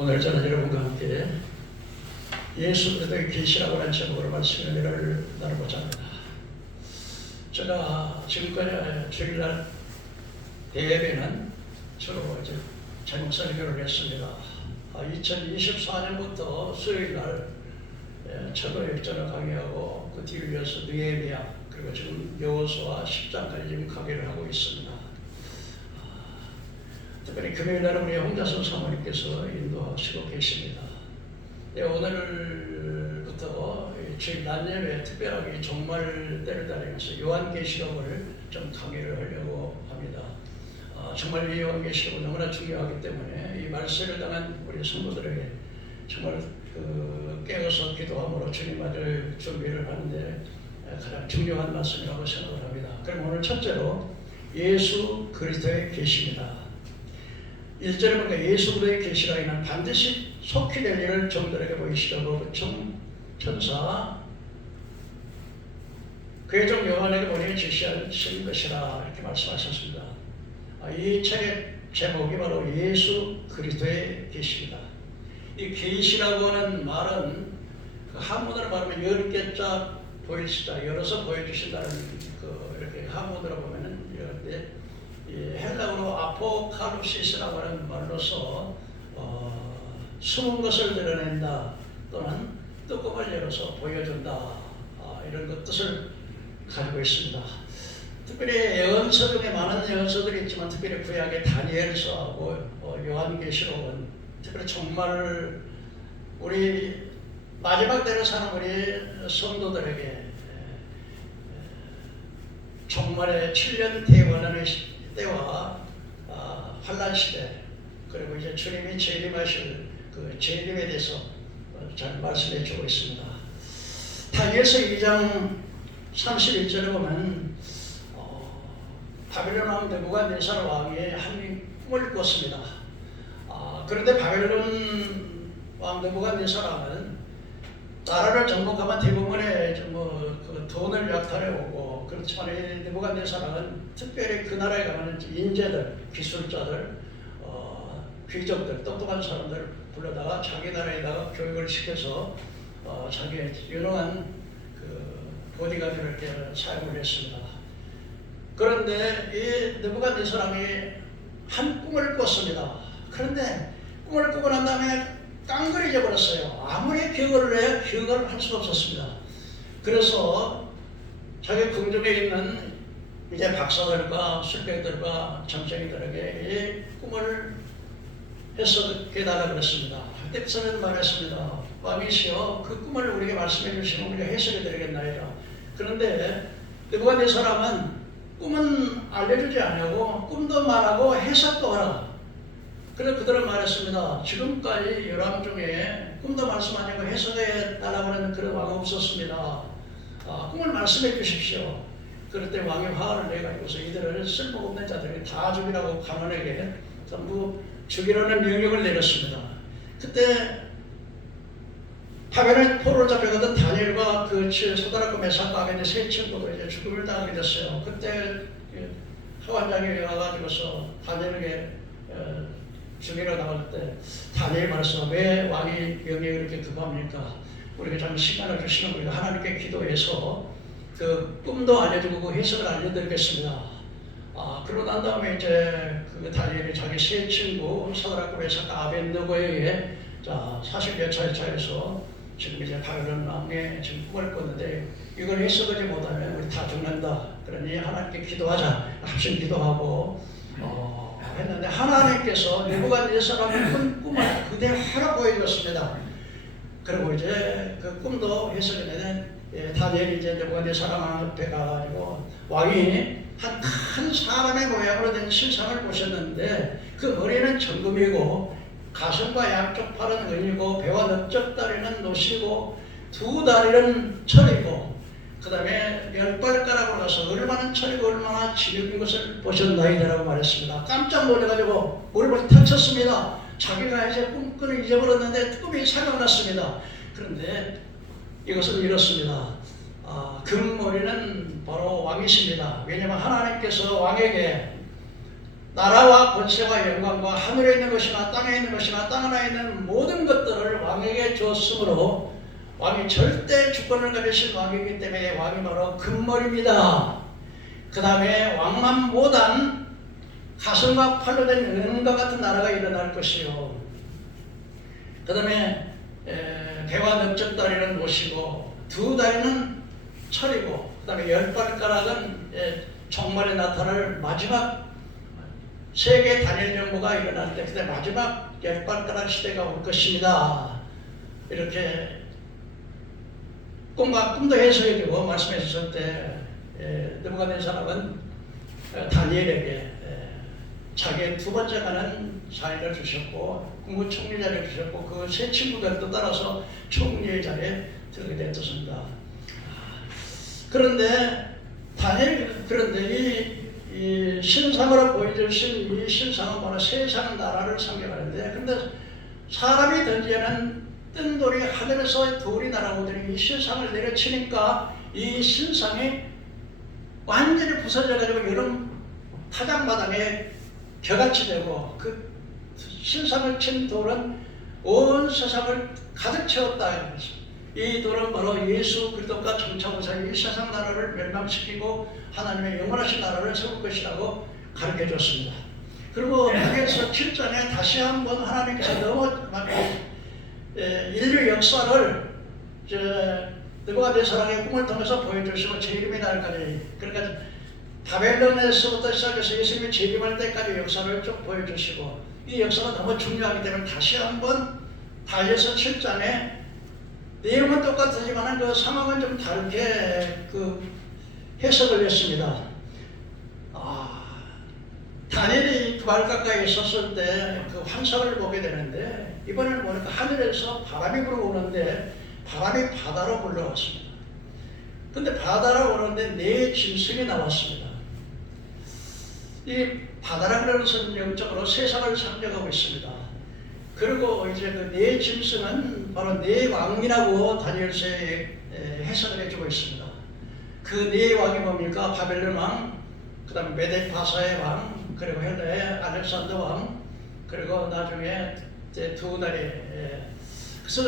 오늘 저는 여러분과 함께 예수 그리스도의 계시라고 하는 제목으로 말씀의 은혜를 나눠보자 합니다. 제가 지금까지 주일날 예배는 주로 이제 제목 설교를 했습니다. 2024년부터 수요일날 철로 역전을 강의하고 그 뒤를 이어서 느헤미야 그리고 지금 여호수아 10장까지 지금 강의를 하고 있습니다. 특별히 금요일날은 우리 홍자선 사모님께서 인도하시고 계십니다. 오늘부터 주일 낮 예배 특별하게 종말 때를 다니면서 요한계시록을 좀 강의를 하려고 합니다. 정말 이 요한계시록은 너무나 중요하기 때문에 이 말세를 당한 우리 성도들에게 정말 깨어서 기도함으로 주님 맞을 준비를 하는데 가장 중요한 말씀이라고 생각을 합니다. 그럼 오늘 첫째로 예수 그리스도의 계시입니다. 1절에 보니까 예수 그리스도의 계시라 이는 반드시 속히 될 일을 종들에게 보이시려고 부총 천사 그의 종 요한에게 보내 지시하신 것이라 이렇게 말씀하셨습니다. 이 책의 제목이 바로 예수 그리스도의 계시입니다. 이 계시라고 하는 말은 한문으로 말하면 10개자 보이시다 열어서 보여주신다는 이렇게 한문으로 보면은 이런데 헬라어로 아포칼립시스라고 하는 말로서 숨은 것을 드러낸다 또는 뚜껑을 열어서 보여준다 이런 것 뜻을 가지고 있습니다. 특별히 예언서 중에 많은 예언서들이 있지만 특별히 구약의 다니엘서하고 요한계시록은 특별히 정말 우리 마지막 때를 사는 우리 성도들에게 종말의 7년 대환란의 때와 환란 시대 그리고 이제 주님이 재림하실 그 재림에 대해서 잘 말씀해 주고 있습니다. 다니엘서 2장 31절에 보면 바벨론 왕 느부갓네살 왕이 한 꿈을 꿨습니다. 그런데 바벨론 왕 느부갓네살 왕은 나라를 정복하면 대부분의 그 돈을 약탈해 오고 그렇지만 이 느부갓네살 왕은 특별히 그 나라에 가면 인재들, 기술자들, 귀족들, 똑똑한 사람들 불러다가 자기 나라에다가 교육을 시켜서 자기의 유능한 그 보디가드를 이렇게 사용을 했습니다. 그런데 이 느부갓네살 왕이 한 꿈을 꿨습니다. 그런데 꿈을 꾸고 난 다음에 깡그리 잊어버렸어요. 아무리 기억을 해야 기억을 할 수가 없었습니다. 그래서 자기 궁중에 있는 이제 박사들과 술객들과 점쟁이들에게 이 꿈을 해석해 달라고 그랬습니다. 그때부터는 말했습니다. 왕이시여 그 꿈을 우리에게 말씀해 주시면 우리가 해석해 드리겠나이다. 그런데 느부갓네살 왕은 꿈은 알려주지 않냐고 꿈도 말하고 해석도 하라. 그래서 그들은 말했습니다. 지금까지 열왕 중에 꿈도 말씀하냐고 해석해 달라고 하는 그런 왕은 없었습니다. 꿈을 말씀해 주십시오. 그럴 때 왕이 화를 내가지고서 이들을 쓸모없는 자들이 다 죽이라고 가문에게 전부 죽이라는 명령을 내렸습니다. 그때 바벨론 포로를 잡혀가던 다니엘과 그 소다락과 메삭과 아벤의 세 친구도 이제 죽음을 당하게 됐어요. 그때 하관장이 와가지고서 다니엘에게 죽이러 나올 때 다니엘 말씀 왜 왕이 명령이 그렇게 급합니까? 우리가 좀 시간을 주시면 우리가 하나님께 기도해서 그 꿈도 알려주고 그 해석을 알려드리겠습니다. 그러고 난 다음에 이제 그 다니엘이 자기 세 친구 사드락과 메삭과 아벤느고에게 40여 차례 차에서 지금 이제 바벨론 왕에 지금 꿈을 꿨는데 이걸 해석하지 못하면 우리 다 죽는다. 그러니 하나님께 기도하자. 합심 기도하고 했는데 하나님께서 느부갓네살 왕의 큰 꿈을 그대로 보여줬습니다. 그리고 이제 그 꿈도 해석에는 다니엘이 이제 느부갓네살 왕 앞에 가가지고 왕이 한 큰 사람의 모양으로 된 신상을 보셨는데 그 머리는 정금이고 가슴과 양쪽 팔은 은이고 배와 넓적 다리는 노시고 두 다리는 철이고 그 다음에 10발가락으로 가서 얼마나 철이고 얼마나 지력인 것을 보셨나이다라고 말했습니다. 깜짝 놀라가지고 머리를 탁쳤습니다. 자기가 이제 꿈꾸는 잊어버렸는데 꿈이 생각났습니다. 그런데 이것은 이렇습니다. 금머리는 바로 왕이십니다. 왜냐하면 하나님께서 왕에게 나라와 권세와 영광과 하늘에 있는 것이나 땅에 있는 것이나 땅 하나에 있는 모든 것들을 왕에게 주었으므로 왕이 절대 주권을 가지신 왕이기 때문에 왕이 바로 금머리입니다. 그 다음에 왕만 못한 가슴과 팔로 된 은과 같은 나라가 일어날 것이요. 그 다음에 배와 넓적다리는 못이고 두 다리는 철이고 그 다음에 10발가락은 정말에 나타날 마지막 세계 단일 정부가 일어날 때 그때 마지막 10발가락 시대가 올 것입니다. 이렇게 꿈도 해석이 되고 말씀하셨을 때 느부갓네살은 다니엘에게 자기의 두 번째 가는 자리를 주셨고 국무총리 자리를 주셨고 그 세 친구들도 따라서 총리의 자리에 들게 되었습니다. 그런데 이 신상으로 보여주신 이 신상은 바로 세상 나라를 상징하는데, 그런데 사람이 던지는 뜬 돌이 하늘에서 돌이 날아오더니 이 신상을 내려치니까 이 신상이 완전히 부서져가지고 여름 타작마당에 겨같이 되고 그 신상을 친 돌은 온 세상을 가득 채웠다. 이 돌은 바로 예수 그리스도가 정착하사 이 세상 나라를 멸망시키고 하나님의 영원하신 나라를 세울 것이라고 가르쳐 줬습니다. 그리고 다니엘서 7장에 다시 한번 하나님께서 인류 역사를 느부갓네살의 꿈을 통해서 보여주시고 재림의 날까지, 그러니까 바벨론에서부터 시작해서 예수님이 재림할 때까지 역사를 쭉 보여주시고, 이 역사가 너무 중요하기 때문에 다시 한번 다니엘서 7장에 내용은 똑같지만 그 상황은 좀 다르게 해석을 했습니다. 다니엘이 그 말 가까이 있었을 때 그 환상을 보게 되는데, 이번에는 보니까 하늘에서 바람이 불어오는데 바람이 바다로 불러왔습니다. 근데 바다로 오는데 네 짐승이 나왔습니다. 이 바다라는 것은 영적으로 세상을 상징하고 있습니다. 그리고 이제 그 네 짐승은 바로 네 왕이라고 다니엘서에 해석을 해주고 있습니다. 그 네 왕이 뭡니까? 바벨론 왕, 그 다음에 메데파사의 왕, 그리고 헬라의 알렉산더 왕, 그리고 나중에 두 다리. 그래서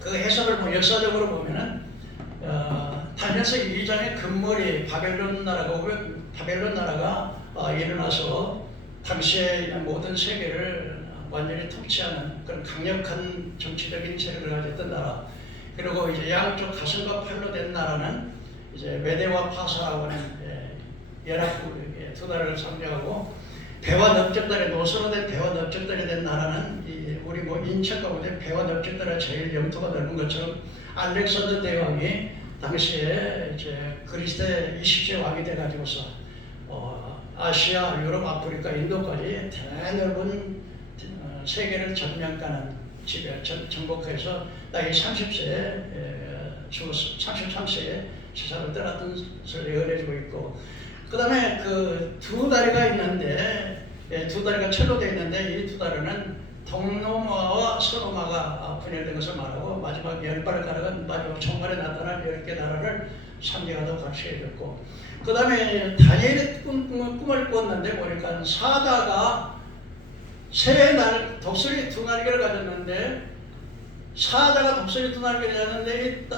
그 해석을 역사적으로 보면은 다니엘서 2장의 금머리 바벨론 나라가 일어나서 당시에 모든 세계를 완전히 통치하는 그런 강력한 정치적인 세력을 가졌던 나라. 그리고 이제 양쪽 가슴과 팔로 된 나라는 이제 메데와 파사라고 하는 연합국 두 나라를 상징하고, 배와 넓적다리, 노소로 된 배와 넓적다리 된 나라는 우리 인천 가운데 배와 넓적다리가 제일 영토가 넓은 것처럼 알렉산더 대왕이 당시에 이제 그리스의 20세 왕이 돼가지고서 아시아, 유럽, 아프리카, 인도까지 대넓은 세계를 점령하는 정복해서 나이 30세에 죽었어. 33세에 세상을 떠났던 것을 예언해주고 있고, 그 다음에 그 두 다리가 있는데, 두 다리가 철로 되어 있는데 이 두 다리는 동로마와 서로마가 분열된 것을 말하고, 마지막 10발가락은 마지막 총괄에 나타날 10개 나라를 상징하도록 가르쳐줬고, 그 다음에 다니엘의 꿈을 꿨는데 보니까 사자가 독수리 두 날개를 가졌는데, 사자가 독수리 두 날개를 가졌는데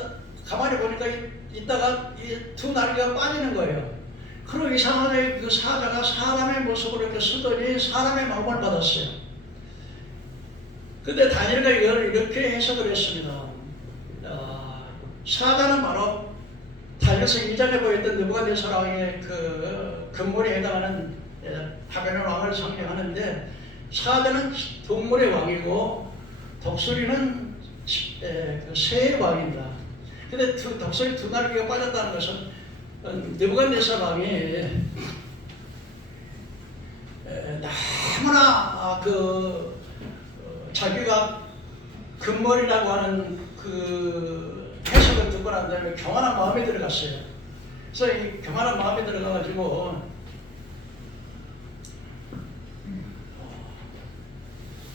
가만히 보니까 있다가 이 두 날개가 빠지는 거예요. 그리고 이상하게 그 사자가 사람의 모습으로 이렇게 쓰더니 사람의 마음을 받았어요. 근데 다니엘가 이걸 이렇게 해석을 했습니다. 사자는 바로 다니엘서 2장에 보였던 느부갓네살 왕의 그 금물에 해당하는 바벨론 왕을 상징하는데, 사자는 동물의 왕이고 독수리는 새의 왕입니다. 근데 독수리 두 날개가 빠졌다는 것은 느부갓네살 왕이 너무나 자기가 금머리라고 하는 그 해석을 듣고 난 다음에 교만한 마음에 들어갔어요. 그래서 이 교만한 마음에 들어가가지고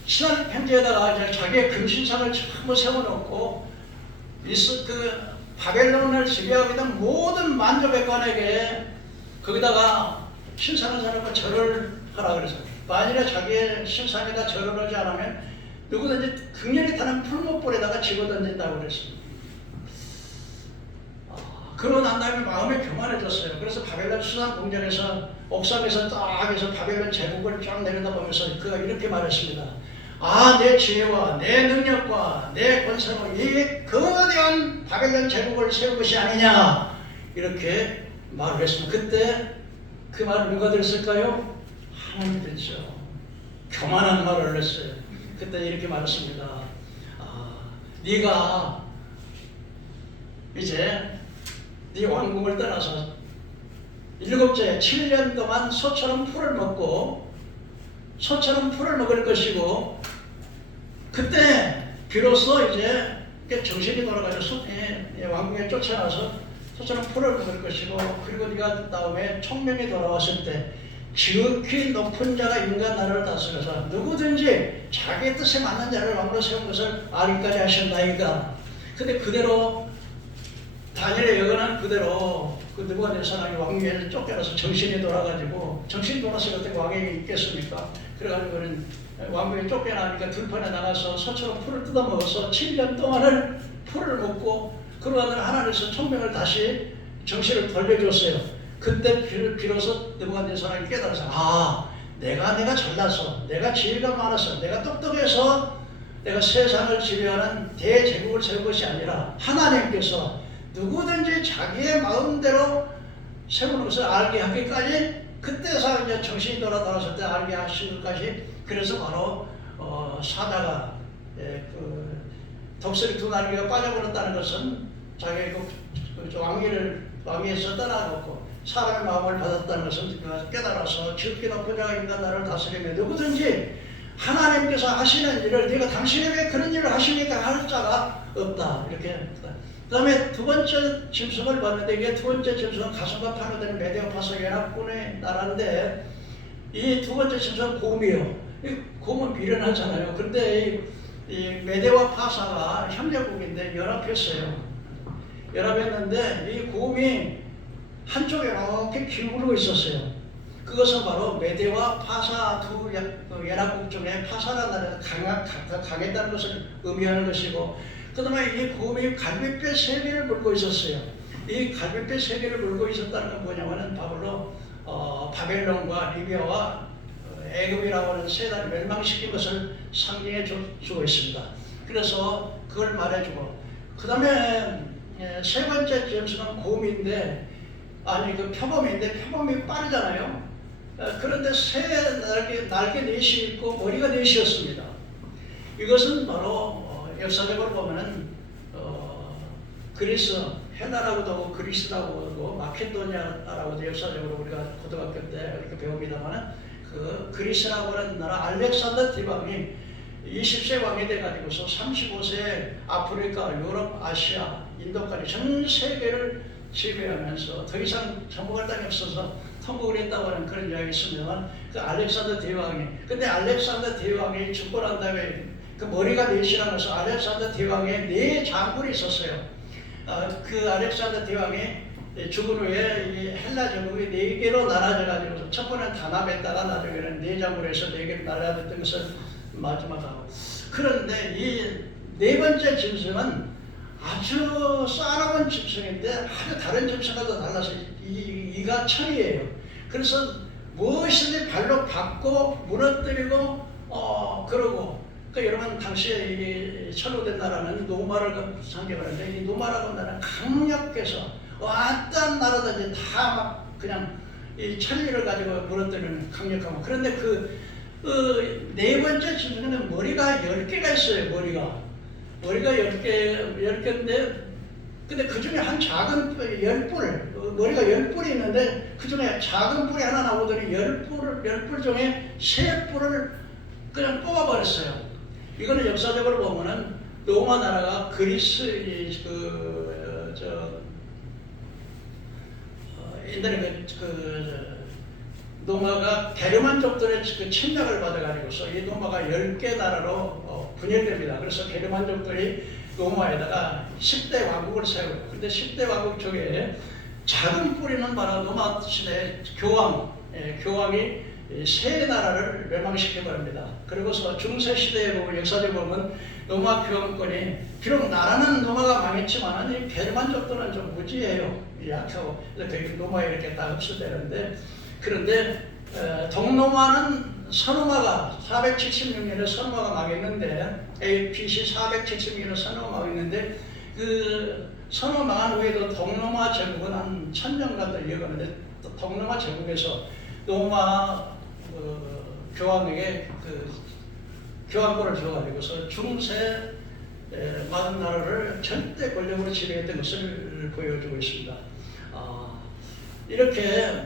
신한 편지에다가 이제 자기의 금신상을 전부 세워놓고 그 바벨론을 지배하고 있던 모든 만주백관에게 거기다가 신사는 사람과 절을 하라 그래서 만일에 자기의 신사니까 절을 하지 않으면 누구든지 극렬히 타는 풀목불에다가 집어던진다고 그랬습니다. 그러고 난 다음에 마음이 교만해졌어요. 그래서 바벨론 수상 궁전에서 옥상에서 딱 해서 바벨론 제국을 쫙 내려다보면서 그가 이렇게 말했습니다. 내 지혜와 내 능력과 내 권세로 이 거대한 바벨론 제국을 세울 것이 아니냐 이렇게 말을 했습니다. 그때 그 말을 누가 들었을까요? 하나님이 들었죠. 교만한 말을 했어요. 그때 이렇게 말했습니다. 네가 이제 네 왕국을 떠나서 7째 7년 동안 소처럼 풀을 먹고 소처럼 풀을 먹을 것이고 그때 비로소 이제 정신이 돌아가서 왕궁에 쫓아나서 소처럼 풀을 먹을 것이고 그리고 네가 다음에 총명이 돌아왔을 때 지극히 높은 자가 인간 나라를 다스려서 누구든지 자기의 뜻에 맞는 자를 왕으로 세운 것을 알기까지 하신다니까. 근데 그대로 다니엘의 여건은 그대로 그 느부갓네살이 왕궁에서 쫓겨나서 정신이 돌아가지고 정신이 돌아서 어떻게 왕에게 있겠습니까? 그래가지고 그는 왕궁에 쫓겨나니까 들판에 나가서 소처럼 풀을 뜯어먹어서 7년 동안을 풀을 먹고 그러고는 하나님께서 총명을 다시 정신을 돌려줬어요. 그때 비로소 느부갓네살이 깨달아서 내가 잘나서 내가 지혜가 많아서 내가 똑똑해서 내가 세상을 지배하는 대제국을 세울 것이 아니라 하나님께서 누구든지 자기의 마음대로 세우는 것을 알게 하기까지 그때서 이제 정신이 돌아왔을 때 알게 하신 것까지 그래서 바로 사자가 그 독수리 2날개가 빠져버렸다는 것은 자기의 왕위에서 떠나갔고 사람의 마음을 받았다는 것은 깨달아서 지극히 높은 자가 인간 나라를 다스리며 누구든지 하나님께서 하시는 일을 네가 당신이 왜 그런 일을 하십니까 할 자가 없다 이렇게. 그 다음에 두 번째 짐승을 봤는데 이게 두 번째 짐승은 가슴과 팔로 된 메대와 파사 연합군의 나라인데 이 두 번째 짐승은 곰이에요. 이 곰은 미련하잖아요. 그런데 이 메대와 파사가 협력국인데 연합했어요. 연합했는데 이 곰이 한쪽에 이렇게 기울고 있었어요. 그것은 바로 메대와 파사 두 연합국 중에 파사라는 나라가 강했다는 것을 의미하는 것이고 그 다음에 이 곰이 갈빗배 3개를 물고 있었어요. 이 갈빗배 3개를 물고 있었다는 건 뭐냐면은 바벨론과 리비아와 애굽이라고 하는 세 나라를 멸망시킨 것을 상징해 주고 있습니다. 그래서 그걸 말해주고 그 다음에 세 번째 짐승은 곰인데 그 표범인데 표범이 빠르잖아요. 그런데 새 날개 넷이 있고 머리가 넷이었습니다. 이것은 바로 역사적으로 보면은 그리스 헬라라고도 하고 그리스라고 하고 마케도니아라고도 역사적으로 우리가 고등학교 때 이렇게 배웁니다만은 그 그리스라고 하는 나라 알렉산더 대왕이 20세 왕이 돼가지고서 35세 아프리카, 유럽, 아시아, 인도까지 전 세계를 지배하면서 더 이상 정복할 땅이 없어서 통곡을 했다고 하는 그런 이야기 있습니다만 그 알렉산더 대왕이 근데 알렉산더 대왕이 죽고 난 다음에 그 머리가 넷이라는 것은 알렉산더 대왕의 4장군이 있었어요. 그 알렉산더 대왕이 죽은 후에 이 헬라 제국이 4개로 나눠져 가지고 첫 번째는 단합했다가 나중에는 4장군에서 4개로 나눠졌던 것을 마지막하고 그런데 이 4번째 짐승은 아주 싸나운 짐승인데 아주 다른 짐승과도 달라서 이가 철이에요. 그래서 무엇이든지 발로 밟고 무너뜨리고 그러고 여러분 당시에 이 철로된 나라는 노마를 상징을 하는데 이 노마라고 나라는 강력해서 어떤 나라든지 다 막 그냥 이 천리를 가지고 무너뜨리는 강력하고 그런데 그 4번째 짐승은 머리가 10개가 있어요. 머리가 10개인데 근데 그 중에 한 작은 10뿔 머리가 10뿔이 있는데 그 중에 작은 뿔이 하나 나오더니 10뿔 중에 3뿔을 그냥 뽑아버렸어요. 이거는 역사적으로 보면은 로마 나라가 그리스 옛날에 노마가 게르만족들의 그 침략을 받아가지고서 이 노마가 10개 나라로 분열됩니다. 그래서 게르만족들이 노마에다가 10대 왕국을 세워요. 근데 10대 왕국 중에 작은 뿌리는 바로 노마 시대 교황 교황이 세 나라를 멸망시켜 버립니다. 그리고서 중세 시대에 보면 역사적으로 보면 로마 교황권이 비록 나라는 로마가 망했지만 이 게르만족들은 좀 무지해요. 약하고 그래서 로마에 이렇게 다 흡수되는데 그런데 동로마는 서로마가 476년에 서로마가 망했는데 BC 476년에 서로마가 망했는데 그 서로마 망한 후에도 동로마 제국은 한 1000년간 이어가는데 동로마 제국에서 로마 교황에게 그 교황권을 줘가지고서 중세 많은 나라를 절대 권력으로 지배했던 것을 보여주고 있습니다. 이렇게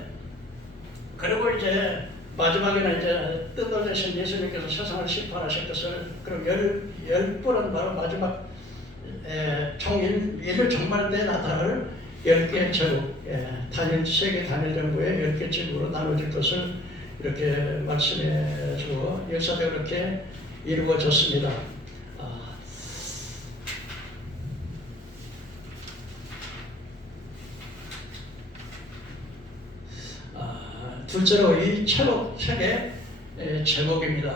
그리고 이제 마지막에는 이제 뜯어내신 예수님께서 세상을 심판하실 것을 그럼 열 번은 바로 마지막 총 인류 종말 때 나타날 10개 제국, 세계 단일 정부의 10개 제국으로 나눠질 것을 이렇게 말씀해 주고 역사적으로 이렇게 이루어졌습니다. 둘째로 이 책의 제목입니다.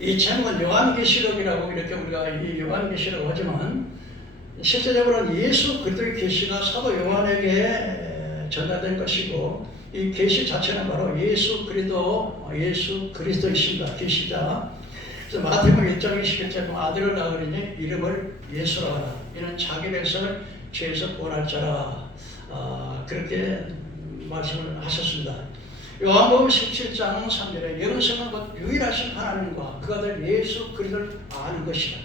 이 제목은 요한계시록이라고 이렇게 우리가 이 요한계시록 하지만 실제적으로는 예수 그리스도의 계시가 사도 요한에게 전달된 것이고 이 계시 자체는 바로 예수 그리스도이십니다. 계시자. 그래서 마태복음 1장 21절에 아들을 낳으리니 이름을 예수라 하라. 이는 자기 백성을 죄에서 구원할 자라. 그렇게 말씀을 하셨습니다. 요한복음 17장 3절에 영생은 곧 유일하신 하나님과 그 아들 예수 그리스도를 아는 것이다.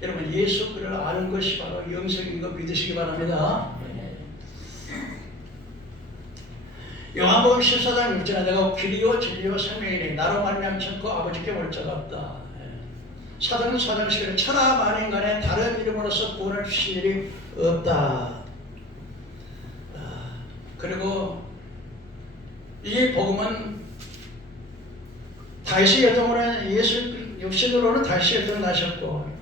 여러분 예수 그리스도를 아는 것이 바로 영생인 거 믿으시기 바랍니다. 요한복음 14장 6절에 내가 길이요 진리요 생명이니 나로 말미암아 참고 아버지께 올 자가 없다. 사도는 4장 11절에 천하 만인간에 다른 이름으로서 구원을 주신 일이 없다. 그리고 이 복음은 다윗의 혈통으로는 예수 육신으로는 다윗의 혈통을 나셨고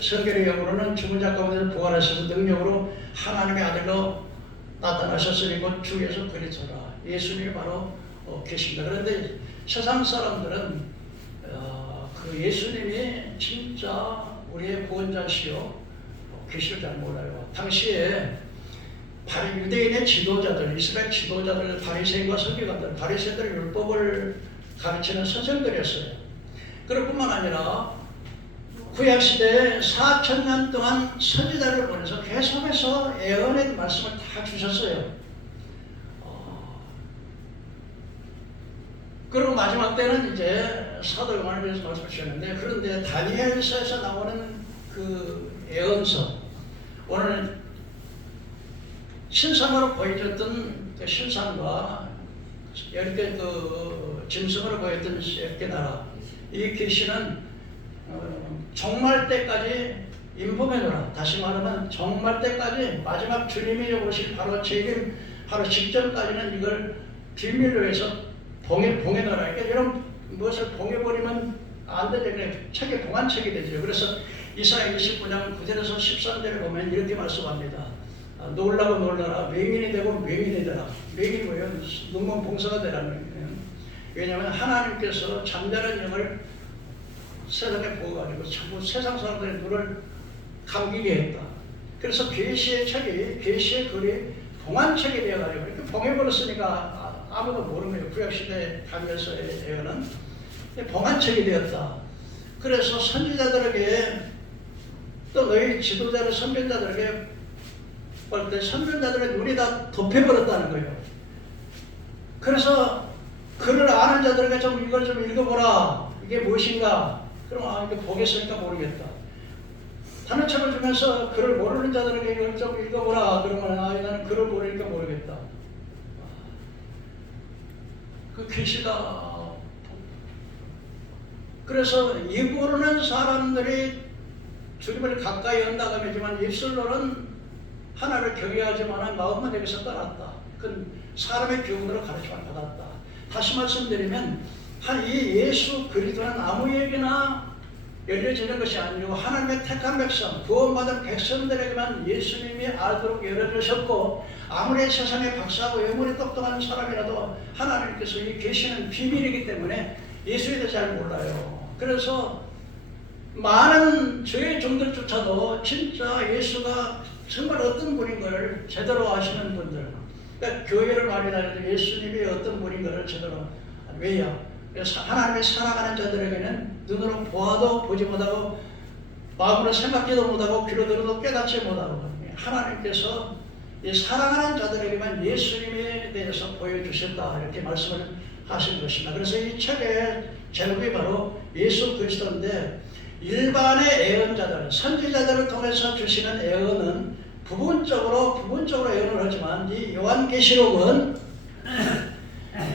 성결의 영으로는 죽은 자 가운데서 부활하셔서 능력으로 하나님의 아들로 나타나셨으니 곧 주 예수 그리스도라. 예수님이 바로 계십니다. 그런데 세상 사람들은 그 예수님이 진짜 우리의 구원자시요 계시를 잘 몰라요. 당시에 유대인의 지도자들, 이스라엘 지도자들, 바리새인과 서기관들, 바리새인들의 율법을 가르치는 선생들이었어요. 그럴 뿐만 아니라 구약시대에 4000년 동안 선지자를 보내서 계속해서 예언의 말씀을 다 주셨어요. 그리고 마지막 때는 이제 사도 요한을 위해서 말씀을 주셨는데 그런데 다니엘서에서 나오는 그 예언서 오늘 신상으로 보여줬던 그 신상과 10개 그 짐승으로 보였던 10개 나라 이 계시는 종말 때까지 인포메노라 다시 말하면 종말 때까지 마지막 주님이 오실 바로 재림 바로 직전까지는 이걸 비밀로 해서 봉해놔라. 이런 무엇을 봉해버리면 안 되죠. 그냥 책에 봉안책이 되죠. 그래서 이사야 29장 9절에서 13절에 보면 이렇게 말씀합니다. 놀라고 놀라라. 맹인이 되고 맹인이 되라. 맹인이 뭐예요? 눈먼 봉사가 되라는 거예요. 왜냐하면 하나님께서 잠자는 영을 세상에 부어가지고 전부 세상 사람들의 눈을 감기게 했다. 그래서 계시의 책이 계시의 글이 봉안책이 되어가지고 이렇게 봉해버렸으니까 아무도 모르는 거예요. 구약시대 다니엘서의 예언은 봉안책이 되었다. 그래서 선지자들에게 또 너희 지도자들 선변자들에게 볼 때 선변자들의 눈이 다 덮여버렸다는 거예요. 그래서 글을 아는 자들에게 좀 이걸 좀 읽어보라. 이게 무엇인가? 그럼 이거 보겠으니까 모르겠다. 다른 책을 주면서 글을 모르는 자들에게 이걸 좀 읽어보라. 그러면 나는 글을 모르니까 모르겠다. 그 계시다. 그래서 이 모르는 사람들이 주님을 가까이 온다고 하지만 입술로는 하나를 경외하지만 마음은 여기서 떠났다. 그건 사람의 교훈으로 가르침을 받았다. 다시 말씀드리면 이 예수 그리스도는 아무에게나 열려지는 것이 아니고 하나님의 택한 백성, 구원받은 백성들에게만 예수님이 알도록 열어주셨고 아무리 세상에 박사고 영문이 똑똑한 사람이라도 하나님께서 이 계시는 비밀이기 때문에 예수에 대해 잘 몰라요. 그래서 많은 주의 종들조차도 진짜 예수가 정말 어떤 분인 걸 제대로 아시는 분들, 그러니까 교회를 많이 다녀도 예수님이 어떤 분인 걸 제대로 왜요? 하나님의 사랑하는 자들에게는 눈으로 보아도 보지 못하고 마음으로 생각지도 못하고 귀로 들어도 깨닫지 못하고 하나님께서 이 사랑하는 자들에게만 예수님에 대해서 보여주셨다 이렇게 말씀을 하신 것입니다. 그래서 이 책의 제목이 바로 예수 그리스도인데 일반의 예언자들, 선지자들을 통해서 주시는 예언은 부분적으로 예언을 하지만 이 요한계시록은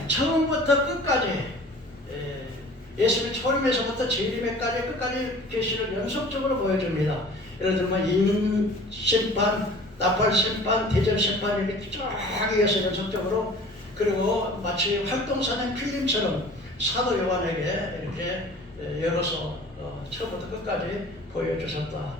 처음부터 끝까지 예수님의 초림에서부터 재림에까지 끝까지 계시를 연속적으로 보여줍니다. 예를 들면 임심판, 나팔심판, 대절심판 이렇게 쫙 이어서 연속적으로 그리고 마치 활동사는 필름처럼 사도 요한에게 이렇게 열어서 처음부터 끝까지 보여주셨다.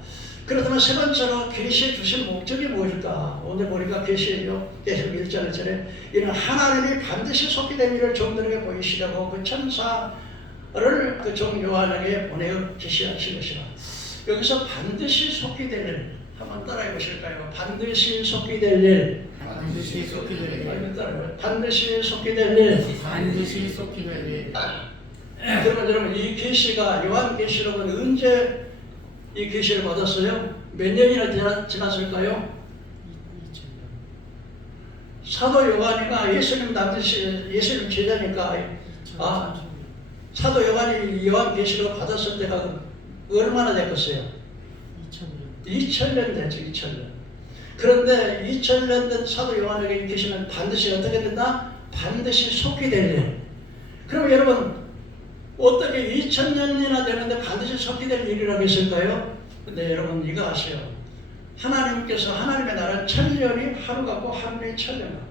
그렇다면 세 번째로 계시해 주신 목적이 무엇일까? 오늘 보니까 계시록 1절 1절에 이는 하나님이 반드시 속히 된 일을 종들에게 보이시려고 그 천사를 그 종 요한에게 보내어 계시하신 것이라. 여기서 반드시 속히 될 일 한번 따라해 보실까요? 반드시 속히 될 일. 반드시 속히 될 일. 반드시 속히 될 일. 반드시 속히 될 일. 그러면 여러분 이 계시가 요한계시록은 언제 이 계시를 받았어요? 몇 년이나 지났을까요? 사도 요한이가 예수님 당시 예수님 제자니까 사도 요한이 요한계시록을 받았을 때가 얼마나 됐겠어요? 2000년 됐죠. 2000년. 그런데 2000년 된 사도 요한에게 계시는 반드시 어떻게 된다? 반드시 속히 될 일. 그럼 여러분 어떻게 2000년이나 되는데 반드시 속히 될 일이라고 했을까요? 근데 여러분 이거 아세요? 하나님께서 하나님의 나라는 1000년이 하루 같고 하루는 1000년 같고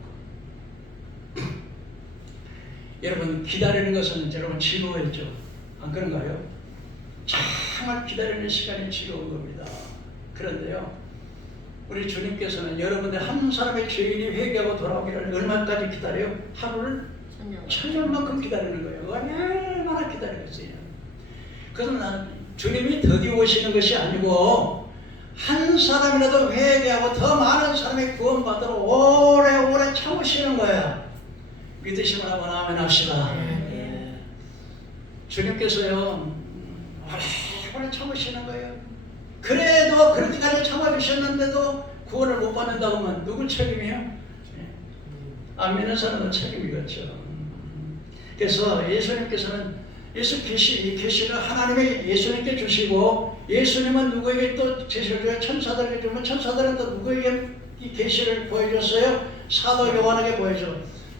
여러분 기다리는 것은 여러분 지루했죠? 안 그런가요? 정말 기다리는 시간이 지루한 겁니다. 그런데요 우리 주님께서는 여러분들 한 사람의 죄인이 회개하고 돌아오기를 얼마까지 기다려요? 하루를 1000년만큼 기다리는 거예요. 얼마나 기다리겠어요. 그래서 나는 주님이 더디 오시는 것이 아니고 한 사람이라도 회개하고 더 많은 사람이 구원받도록 오래오래 참으시는 거예요. 믿으시면 한번 아멘 합시다. 주님께서요 오래 참으시는 거예요. 그래도 그렇게까지 참아주셨는데도 구원을 못 받는다고 하면 누구 책임이에요? 안 믿는 사람은 책임이겠죠. 그래서 예수님께서는 이 계시를 하나님이 예수님께 주시고 예수님은 누구에게 또 계시를 줘요? 천사들에게 주면 천사들은 또 누구에게 이 계시를 보여줬어요? 사도 요한에게 보여줘.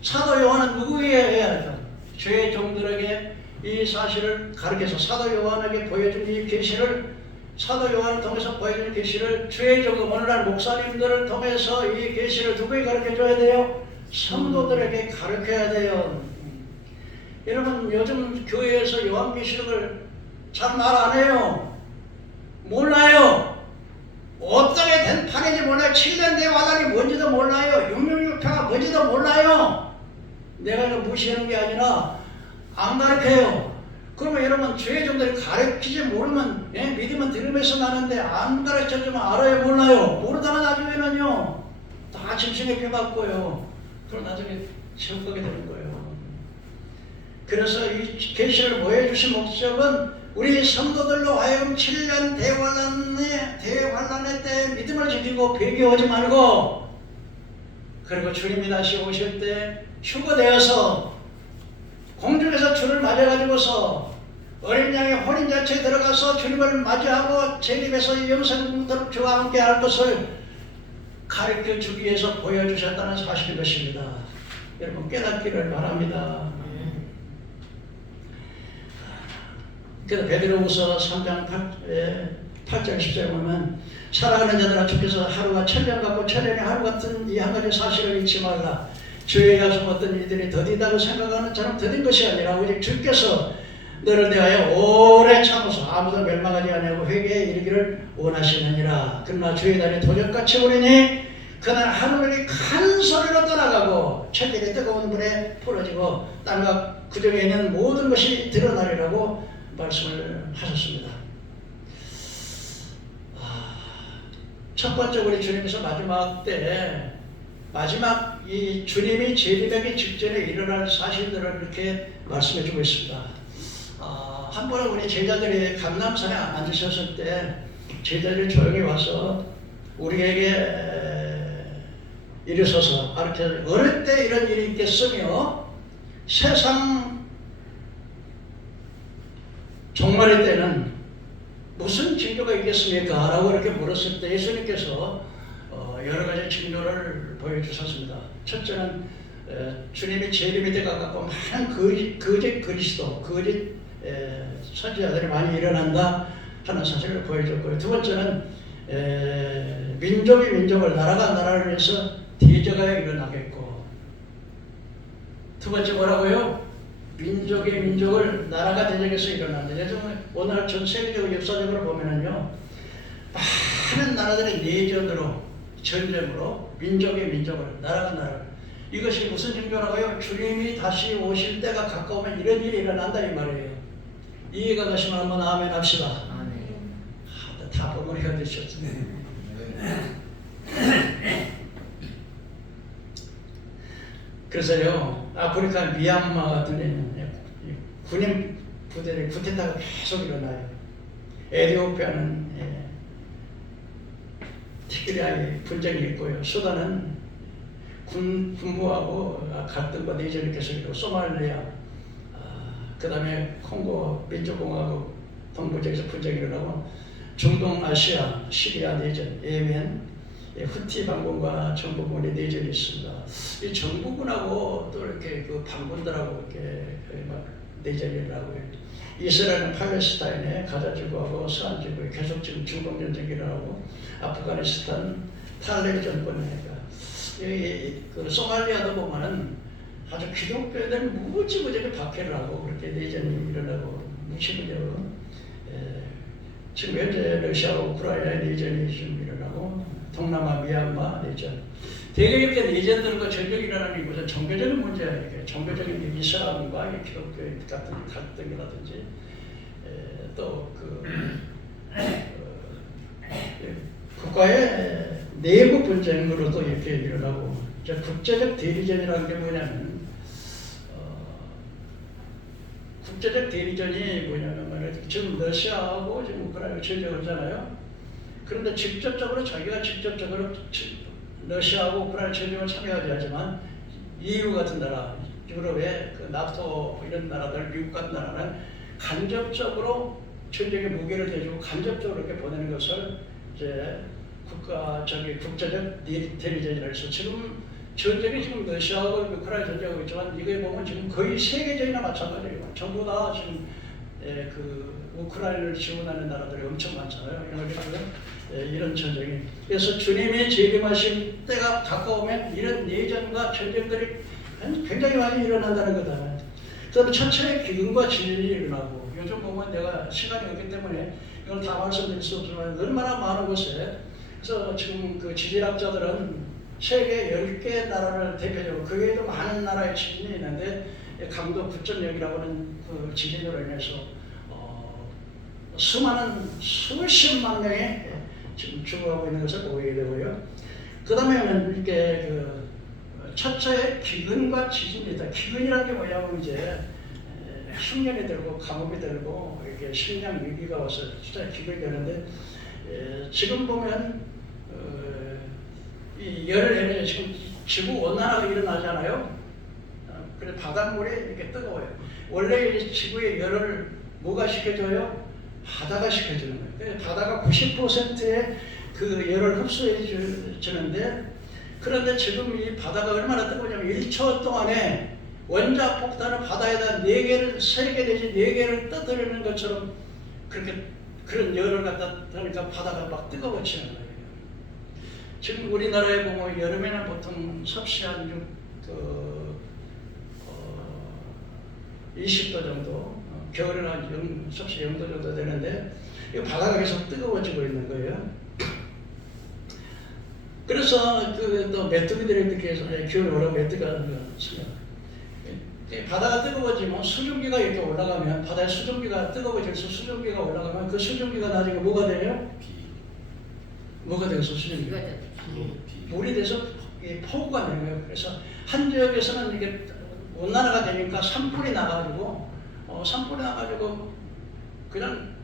사도 요한은 누구에게 해야 할까? 죄의 종들에게 이 사실을 가르쳐서 사도 요한에게 보여준 이 계시를 사도 요한을 통해서 보여준 계시를 죄의 종들 오늘날 목사님들을 통해서 이 계시를 누구에게 가르쳐줘야 돼요? 성도들에게 가르쳐야 돼요. 여러분 요즘 교회에서 요한계시록을 잘 말 안 해요. 몰라요. 어떻게 된 판인지 몰라요. 7년 대화단이 뭔지도 몰라요. 666표가 뭔지도 몰라요. 내가 이거 무시하는 게 아니라 안 가르쳐요. 그러면 여러분 죄의 종들이 가르치지 모르면 믿으면 들으면서 나는데 안 가르쳐주면 알아요 몰라요? 모르다가 나중에는요 다 짐승의 표 받고요. 그럼 나중에 지옥 가게 되는 거예요. 그래서 이 계시를 보여주신 목적은 우리 성도들로 하여금 7년 대환란의 때 믿음을 지키고 배교하지 말고 그리고 주님이 다시 오실 때 휴거되어서 공중에서 주를 맞아가지고서 어린 양의 혼인잔치에 들어가서 주님을 맞이하고 재림해서 영생토록 주와 함께 할 것을 가르쳐 주기 위해서 보여주셨다는 사실인 것입니다. 여러분 깨닫기를 바랍니다. 그래서 베드로후서 3장 8절 10절에 보면 사랑하는 자들아 주께서 하루가 1000년 같고 1000년이 하루 같은 이 한 가지 사실을 잊지 말라. 주의 약속 어떤 이들이 더디다고 생각하는 처럼 더딘 것이 아니라 오직 주께서 너를 대하여 오래 참으소 아무도 멸망하지 아니하고 회개에 이르기를 원하시느니라. 그러나 주의 날이 도적같이 오리니 그날 하늘이 큰 소리로 떠나가고 천일이 뜨거운 불에 풀어지고 땅과 그 중에 있는 모든 것이 드러나리라고 말씀을 하셨습니다. 첫 번째 우리 주님께서 마지막 때 마지막 이 주님이 재림하기 직전에 일어날 사실들을 이렇게 말씀해 주고 있습니다. 한 번은 우리 제자들이 감람산에 앉으셨을 때 제자들이 조용히 와서 우리에게 일어서서 이렇게 어느 때 이런 일이 있겠으며 세상 종말의 때는 무슨 징조가 있겠습니까? 라고 이렇게 물었을 때 예수님께서 여러 가지 징조를 보여주셨습니다. 첫째는 주님이 재림이 때 가깝고 많은 거짓 그리스도, 거짓 선지자들이 많이 일어난다 하는 사실을 보여줬고요. 두 번째는 민족이 민족을, 나라가 나라를 위해서 대적하여 일어나겠고, 두 번째 뭐라고요? 민족이 민족을, 나라가 대적해서 일어난다. 오늘 전 세계적으로 역사적으로 보면은요, 많은 나라들이 내전으로, 전쟁으로 민족이 민족을, 나라가 나라를, 이것이 무슨 징조라고요? 주님이 다시 오실 때가 가까우면 이런 일이 일어난다 이 말이에요. 이해가 가시면 한번 아멘 합시다. 다 버무리가 되셨네. 그래서요, 아프리카 미얀마 같은 데는 군인 부대를 쿠데타가 계속 일어나요. 에티오피아는 티그리아의 분쟁이 있고요. 수단은 군부하고 갈등과 내전이 계속 있고, 소말리아, 그 다음에 콩고 민주공화국 동부지역에서 분쟁이 일어나고, 중동 아시아, 시리아 내전, 예멘, 후티 반군과 정부군의 내전이 있습니다. 이 정부군하고 또 이렇게 그 반군들하고 이렇게 막 내전이 일어나고요. 이스라엘은 팔레스타인에 가자지구하고 서안지구에 계속 지금 중동 전쟁이 일어나고, 아프가니스탄 탈레비 정권이니까 그 소말리아도 보면은 아주 기독교인들이 무지무지하게 박해를 하고 그렇게 내전이 일어나고 무시무지하고, 지금 현재 러시아와 우크라이나의 내전이 지금 일어나고, 동남아 미얀마 내전, 대개 이렇게 내전들과 전쟁이 일어나는 것은 종교적인 문제야. 이렇게 종교적인 이슬람과 기독교 같은 갈등이라든지 또 국가의 내부 분쟁으로도 이렇게 일어나고, 국제적 대리전이라는 게 뭐냐면, 국제적 대리전이 뭐냐면 지금 러시아하고 지금 우크라이나가 전쟁을 하잖아요. 그런데 직접적으로 자기가 직접적으로 러시아하고 우크라이나 전쟁을 참여하지 하지만 EU 같은 나라, 유럽의 그 나토 이런 나라들, 미국 같은 나라는 간접적으로 전쟁에 무게를 대주고 간접적으로 이렇게 보내는 것을 이제 국제적 대리전이라 해서 지금 전쟁이 지금 러시아하고 우크라이나 전쟁하고 있지만 이거에 보면 지금 거의 세계적이나 마찬가지예요. 전부 다 지금 그 우크라이나를 지원하는 나라들이 엄청 많잖아요. 이런 전쟁이. 그래서 주님이 재림하신 때가 가까우면 이런 내전과 전쟁들이 굉장히 많이 일어난다는 거다. 그다음에 천천히 기근과 지진이 일어나고, 요즘 보면 내가 시간이 없기 때문에 이걸 다 말씀드릴 수 없지만 얼마나 많은 곳에, 그래서 지금 그 지질학자들은 세계 10개 나라를 대표적으로, 그 외에도 많은 나라의 지진이 있는데 강도 9.0이라고 하는 그 지진으로 인해서 수십만 명이 지금 죽어가고 있는 것을 보게 되고요. 그 다음에는 이렇게 그 첫째 기근과 지진이다. 기근이라는 게 뭐냐면 이제 흉년이 들고 가뭄이 들고 이렇게 식량 위기가 와서 진짜 기근이 되는데, 지금 보면 이 열을 지금 지구 온난화가 일어나잖아요. 그래서 바닷물이 이렇게 뜨거워요. 원래 지구의 열을 뭐가 식혀줘요? 바다가 식혀주는 거예요. 바다가 90%의 그 열을 흡수해 주는데, 그런데 지금 이 바다가 얼마나 뜨거우냐면 1초 동안에 원자 폭탄을 바다에다 4개를, 3개 내지 4개를 떠들이는 것처럼 그렇게 그런 열을 갖다 하니까 바다가 막 뜨거워지는 거예요. 지금 우리나라에 보면 여름에는 보통 섭씨 한 20도 정도, 겨울에는 한 섭씨 0도 정도 되는데 이 바다가 계속 뜨거워지고 있는 거예요. 그래서 또 메뚜기들이 이렇게 해서 기온이 오르고 메뚜기가 쓰면 바다가 뜨거워지면 수증기가 이렇게 올라가면 바다의 수증기가 뜨거워져서 수증기가 올라가면 그 수증기가 나중에 뭐가 돼요? 뭐가 돼서 수증기가 물이 돼서 폭우가 되는 거예요. 그래서 한 지역에서는 이게 온난화가 되니까 산불이 나가지고 산불이 나가지고 그냥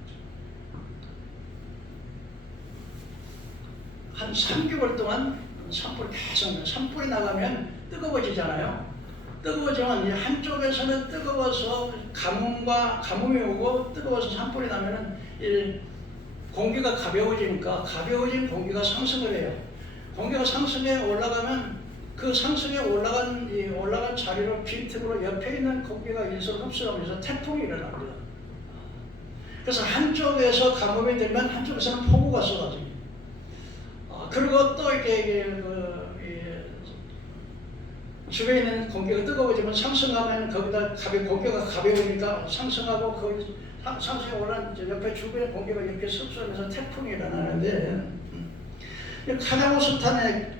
한 3개월 동안 산불이 계속 산불이 나가면 뜨거워지잖아요. 뜨거워지면 한쪽에서는 뜨거워서 가뭄이 오고 뜨거워서 산불이 나면은 공기가 가벼워지니까 가벼워진 공기가 상승을 해요. 공기가 상승에 올라가면 그 상승에 올라간 자리로 빈틈으로 옆에 있는 공기가 일서로 흡수하면서 태풍이 일어납니다. 그래서 한쪽에서 가뭄이 되면 한쪽에서는 폭우가 쏟아집니다. 그리고 또 이렇게 주변에 있는 공기가 뜨거워지면 상승하면 거기다 공기가 가벼우니까 상승하고 거기 상승에 올라간 옆에 주변의 공기가 이렇게 흡수하면서 태풍이 일어나는데 카자흐스탄의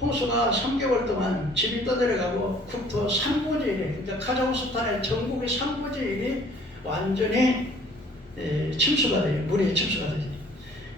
홍수가 3개월 동안 집이 떠내려가고 국토 3분의 1이 그러니까 카자흐스탄의 전국의 3분의 1이 완전히 침수가 돼요. 물이 침수가 되죠.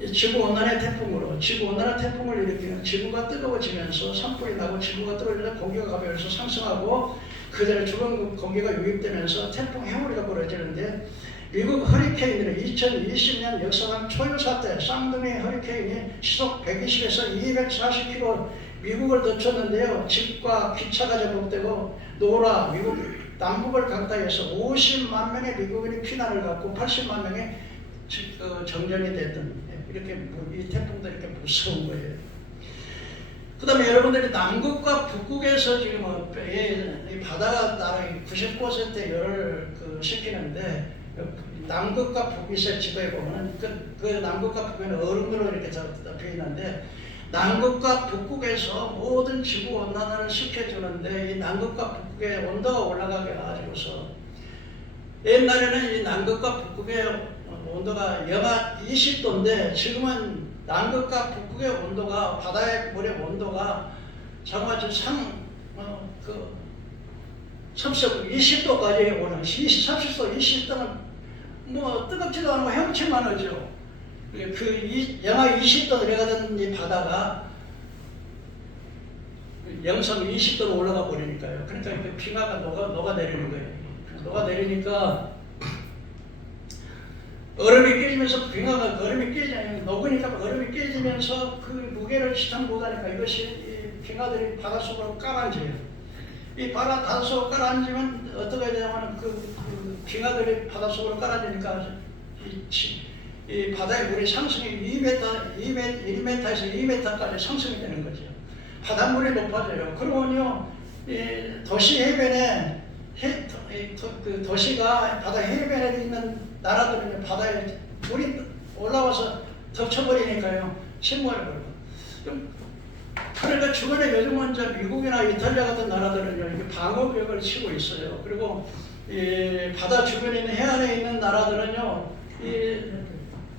지구온난화 태풍으로 지구온난화 태풍을 일으키는 지구가 뜨거워지면서 산불이 나고 지구가 뜨거워지면서 공기가 가벼워서 상승하고 그대로 죽은 공기가 유입되면서 태풍 해오리가 벌어지는데 미국 허리케인들은 2020년 역사상 초유사 때 쌍둥이 허리케인이 시속 120에서 240km 미국을 덮쳤는데요. 집과 기차가 제복되고 노라 미국 남북을 가까이에서 50만 명의 미국인이 피난을 갖고 80만 명의 정전이 됐던 이렇게 이 태풍도 이렇게 무서운 거예요. 그다음에 여러분들이 남극과 북극에서 지금 이 바다가 나라 90% 열을 식히는데 남극과 북극의 지도에 보면은 그 남극과 북극에는 얼음으로 이렇게 잡혀 있는데 남극과 북극에서 모든 지구 온난화를 식혀주는데 이 남극과 북극의 온도가 올라가게 해가지고서 옛날에는 이 남극과 북극의 온도가 영하 20도인데 지금은 남극과 북극의 온도가 바다의 물의 온도가 정말 20도까지 오는 30도, 20도는 뭐 뜨겁지도 않고 헤엄칠만 하죠. 영하 20도 내려가던 이 바다가 영상 20도로 올라가 버리니까요. 그러니까 이렇게 빙하가 녹아내리는 거예요. 녹아내리니까 얼음이 깨지면서 빙하가 얼음이 깨지면 녹으니까 얼음이 깨지면서 그 무게를 지탱 못하니까 이것이 이 빙하들이 바닷속으로 깔아앉아요. 이 바닷속으로 깔아앉으면 어떻게 되냐면 그 빙하들이 바닷속으로 깔아지니까 이 바다의 물이 상승이 1m에서 2m까지 상승이 되는 거죠. 바닷물이 높아져요. 그러면요, 도시 해변에 그 도시가 바다 해변에 있는 나라들은 바다에 물이 올라와서 덮쳐버리니까요, 침몰해버리고. 그러니까 주변에 요즘은 이제 미국이나 이탈리아 같은 나라들은요, 이렇게 방어벽을 치고 있어요. 그리고 이 바다 주변에 있는 해안에 있는 나라들은요, 이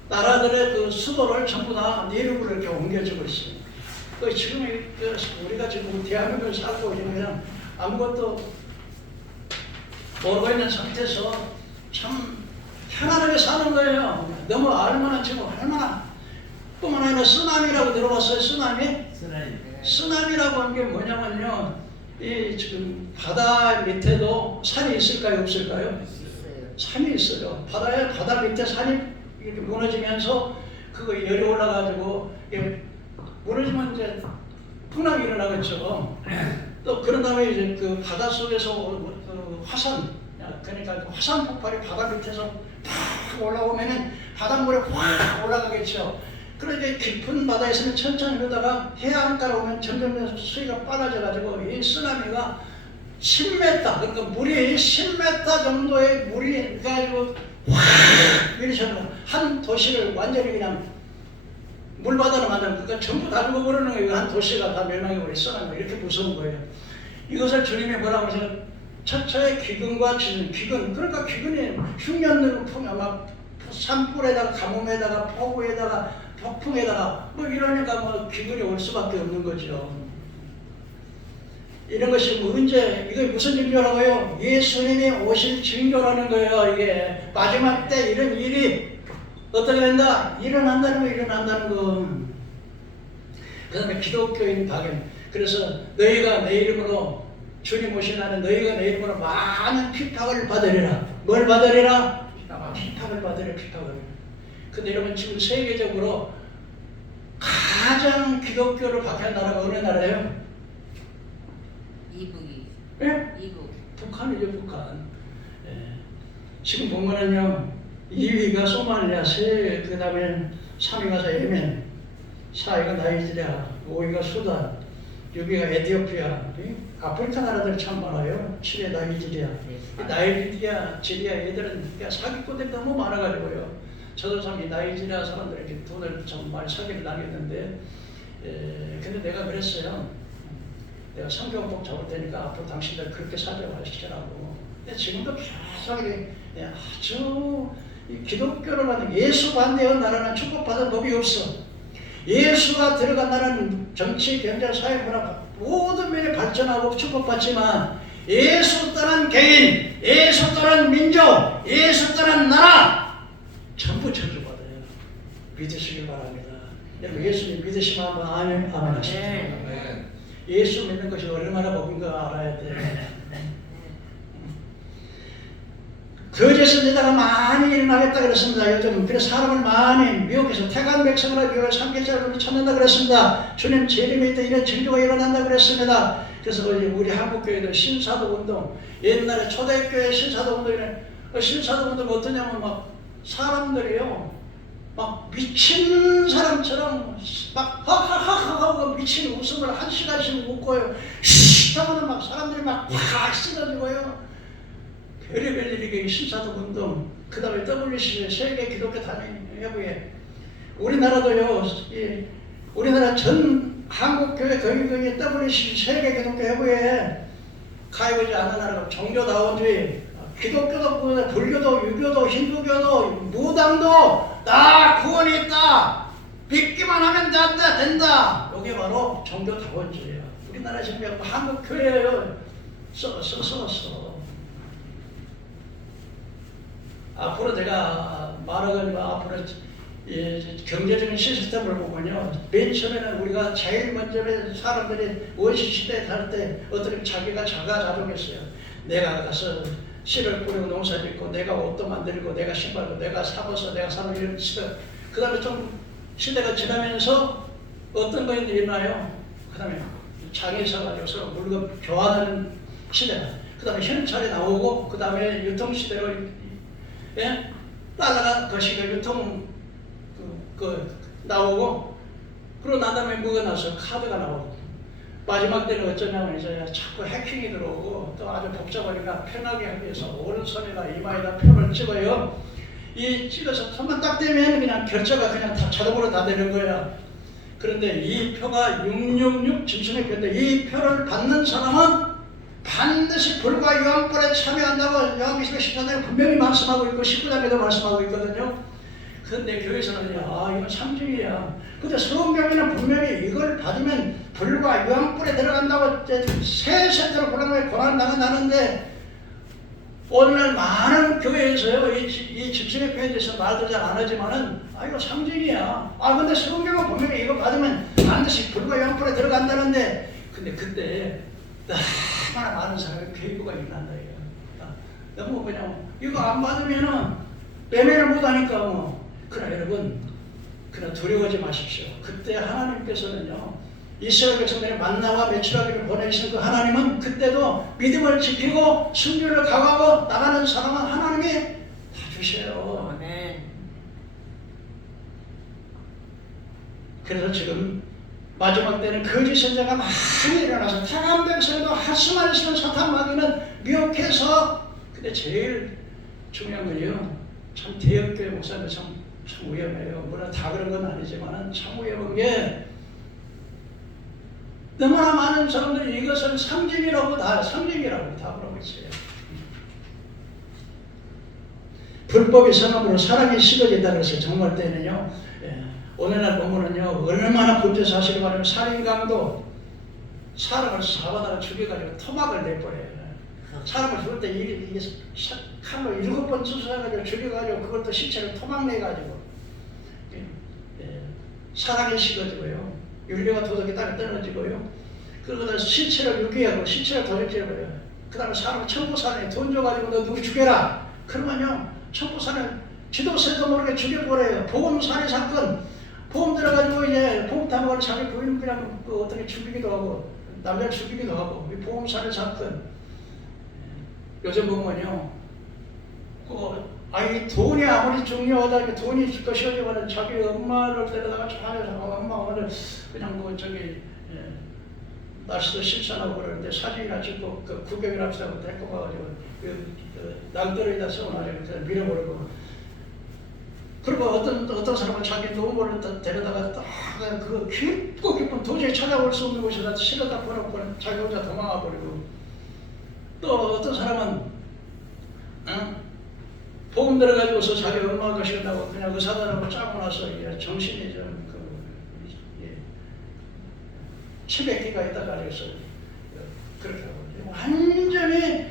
나라들의 그 수도를 전부 다 내륙으로 이렇게 옮겨주고 있습니다. 지금 우리가 지금 대한민국을 살고 있는 그냥 아무것도 모르고 있는 상태에서 참 편안하게 사는 거예요. 너무 알만한 지금 얼마나 뿐만 아니라 쓰나미라고 들어봤어요. 쓰나미라고 한 게 뭐냐면요, 이 지금 바다 밑에도 산이 있을까요, 없을까요? 산이 있어요. 바다 밑에 산이 이렇게 무너지면서 그거 열이 올라가지고 무너지면 이제 풍랑이 일어나겠죠. 또 그런 다음에 이제 그 바다 속에서 그 화산, 그러니까 그 화산 폭발이 바다 밑에서 팍 올라오면은 바닷물에 확 올라가겠죠. 그런데 깊은 바다에서는 천천히 흐르다가 해안가로 오면 점점 수위가 빨라져가지고 이 쓰나미가 10m, 그러니까 물이 10m 정도의 물이 가지고 확 밀쳐서 한 도시를 완전히 그냥 물바다로 만들고, 그러니까 전부 다 죽어버리는 거예요. 한 도시가 다 멸망해버려 쓰나미. 이렇게 무서운 거예요. 이것을 주님이 뭐라고 하세요? 처처의 기근과 기근. 그러니까 기근이 흉년으로 막 산불에다가 가뭄에다가 폭우에다가 폭풍에다가 뭐 이러니까 뭐 기근이 올 수밖에 없는 거죠. 이런 것이 뭐 언제 이게 무슨 징조라고요? 예수님이 오실 징조라는 거예요. 이게 마지막 때 이런 일이 어떻게 된다? 일어난다는 거. 그 다음에 기독교인 박연. 그래서 너희가 내 이름으로 주님 오시나는 너희가 내 이름으로 많은 핍박을 받으리라. 뭘 받으리라? 핍박을 받으리라. 핍박을. 근데 여러분 지금 세계적으로 가장 기독교를 박해한 나라가 어느 나라예요? 이북이. 예? 이북. 북한이죠, 북한. 예. 지금 보면은요, 2위가 소말리아, 그 다음에 3위가 예멘, 4위가 나이지리아, 5위가 수단, 6위가 에티오피아. 아프리카 나라들 참 많아요. 7위 나이지리아. 이 나이지리아, 지리아 애들은 사기꾼들이 너무 많아가지고요. 저도 참 이 나이지리아 사람들에게 돈을 좀 많이 사기를 당했는데, 근데 내가 그랬어요. 내가 성경복 잡을 테니까 앞으로 당신들 그렇게 사죄하시라고. 근데 지금도 계속 아주 기독교를 받는 예수 반대의 나라는 축복받은 법이 없어. 예수가 들어간 나라는 정치, 경제, 사회, 문화 모든 면에 발전하고 축복받지만 예수 떠난 개인, 예수 떠난 민족, 예수 떠난 나라 전부 저주받아요. 믿으시길 바랍니다. 여러분 예수님 믿으시면 한번 아멘 하십시오. 예수 믿는 것이 얼마나 복인가 알아야 돼. 거짓은 여자가 많이 일어나겠다 그랬습니다. 요즘 그래서 사람을 많이 미혹해서 태간 백성을 미혹해 삼계자를 찾는다 그랬습니다. 주님 재림에 있다 이런 징조가 일어난다 그랬습니다. 그래서 우리 한국교회도 신사도 운동, 옛날에 초대교회 신사도 운동 이런 신사도 운동 어떠냐면 막 사람들이요 막 미친 사람처럼 막 하하하하하고 미친 웃음을 1시간씩 웃고요. 쉿 하면 막 사람들이 막 확 쓰러지고요. 별의별 일이 신사도 운동, 그 다음에 WCC 세계 기독교 단위협의회, 우리나라도요. 우리나라 전 한국교회 거기에 WCC 세계 기독교 협의회에 가입하지 않은 나라가 종교다원주의, 기독교도 불교도 유교도 힌두교도 무당도 다 구원이 있다. 믿기만 하면 된다. 이게 바로 종교다원주의예요. 우리나라 지금 한국 교회예요. 써. 앞으로 제가 말하거니와 앞으로 경제적인 시스템을 보면요. 맨 처음에는 우리가 제일 먼저 사람들이 원시 시대에 살 때 어떻게 자기가 자가자족했어요. 내가 가서 씨를 뿌리고 농사 짓고 내가 옷도 만들고 내가 신발도 내가 사고서 내가 사는 이런 시대. 그 다음에 좀 시대가 지나면서 어떤 거에 일어나요? 그 다음에 장이 있어가지고 서로 물건 교환하는 시대가. 그 다음에 현찰이 나오고 그 다음에 유통시대로 달러가 거시가 유통 나오고 그러고 난 다음에 뭐가 나서 카드가 나오고 마지막 때는 어쩌냐면 이제 자꾸 해킹이 들어오고 또 아주 복잡하니까 편하게 하기 위해서 오른손이나 이마에다 표를 찍어요. 이 찍어서 손만 딱 대면 그냥 결제가 그냥 다 자동으로 다 되는 거야. 그런데 이 표가 666 짐승의 표인데 이 표를 받는 사람은 반드시 불과 요한불에 참여한다고 요한계시록 14장에 분명히 말씀하고 있고 19장에도 말씀하고 있거든요. 그런데 교회에서는 이건 상징이야. 근데 성경에는 분명히 이걸 받으면 불과 요한불에 들어간다고 세 세대로 고난을 당한다는데 오늘날 많은 교회에서요 이 집신의 표현에 대해서 말도 잘 안 하지만은 이거 상징이야. 근데 성경은 분명히 이거 받으면 반드시 불과 요한불에 들어간다는데 근데 그때 얼마나 많은 사람이 괴부가 일어난다 이거. 너무 그냥 이거 안 받으면은 매매를 못하니까 뭐. 그러나 여러분, 그러나 두려워하지 마십시오. 그때 하나님께서는요 이스라엘 백성들의 만나와 메추라기를 보내신 그 하나님은 그때도 믿음을 지키고 순교를 강하고 나가는 사람은 하나님이 다 주셔요. 네. 그래서 지금 마지막 때는 거짓 선자가 많이 일어나서 태간 백성도 하수만 있으면 사탄 마귀는 미혹해서. 근데 제일 중요한 건요 참 대역교회 목사님 참 위험해요. 물론 다 그런 건 아니지만 참 위험한 게 너무나 많은 사람들이 이것을 상징이라고 다 그러고 있어요. 불법이 성함으로 사랑이 식어진다 그래서 정말 때는요 오늘날 보면은요 얼마나 범죄 사실이 많으면 살인강도 사람을 잡아다가 죽여가지고 토막을 내버려요. 사람을 죽을 때 이게 칼로 7번 쑤셔가지고 죽여가지고 그것도 시체를 토막 내가지고 사랑이 식어지고요. 윤리가 도덕이 땅에 떨어지고요. 그러다 시체를 유기하고 시체를 도적질해버려요. 그 다음에 사람을 청부산에 돈 줘가지고 너 누구 죽여라. 그러면요 청부산에 지도세도 모르게 죽여버려요. 보험 살해 사건 보험 들어가지고 이제 보험 담아가지고 자기 부인 그냥 어떻게 죽이기도 하고 남자를 죽이기도 하고 보험 살해 사건 요즘 보면요 아이 돈이 아무리 중요하다 돈이 줄 것이지만 자기 엄마를 데려다가 차에서 엄마 오늘 그냥 뭐 저기 날씨도 실천하고 그러는데 사진이나 찍고 그 구경이나 비슷하고 데리고 가가지고 낭떠러리다 세워놔가지고 밀어버리고 그리고 어떤 사람은 자기 노모를 데려다가 딱 그 깊고 깊은 도저히 찾아올 수 없는 곳에다 실어다 버려버리고 자기 혼자 도망가 버리고 또 어떤 사람은 보험 들어가지고서 자기 엄마 가신다고 그냥 의사들하고 짜고 나서 정신이 좀 치매기가 있다가 그래서 그렇게 하고 완전히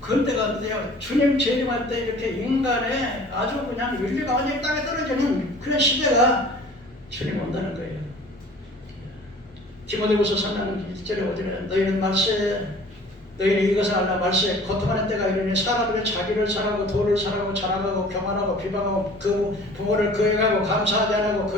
그때가 주님 재림할 때 이렇게 인간의 아주 그냥 윤리가 완전히 땅에 떨어지는 그런 시대가 주님 온다는 거예요. 디모데후서 3장 1절에 오전에 너희는 말세 너희는 이것을 알라 말세 고통하는 때가 이르니 사람들은 자기를 사랑하고 돈을 사랑하고 자랑하고 교만하고 비방하고 그 부모를 거역하고 감사하지 않고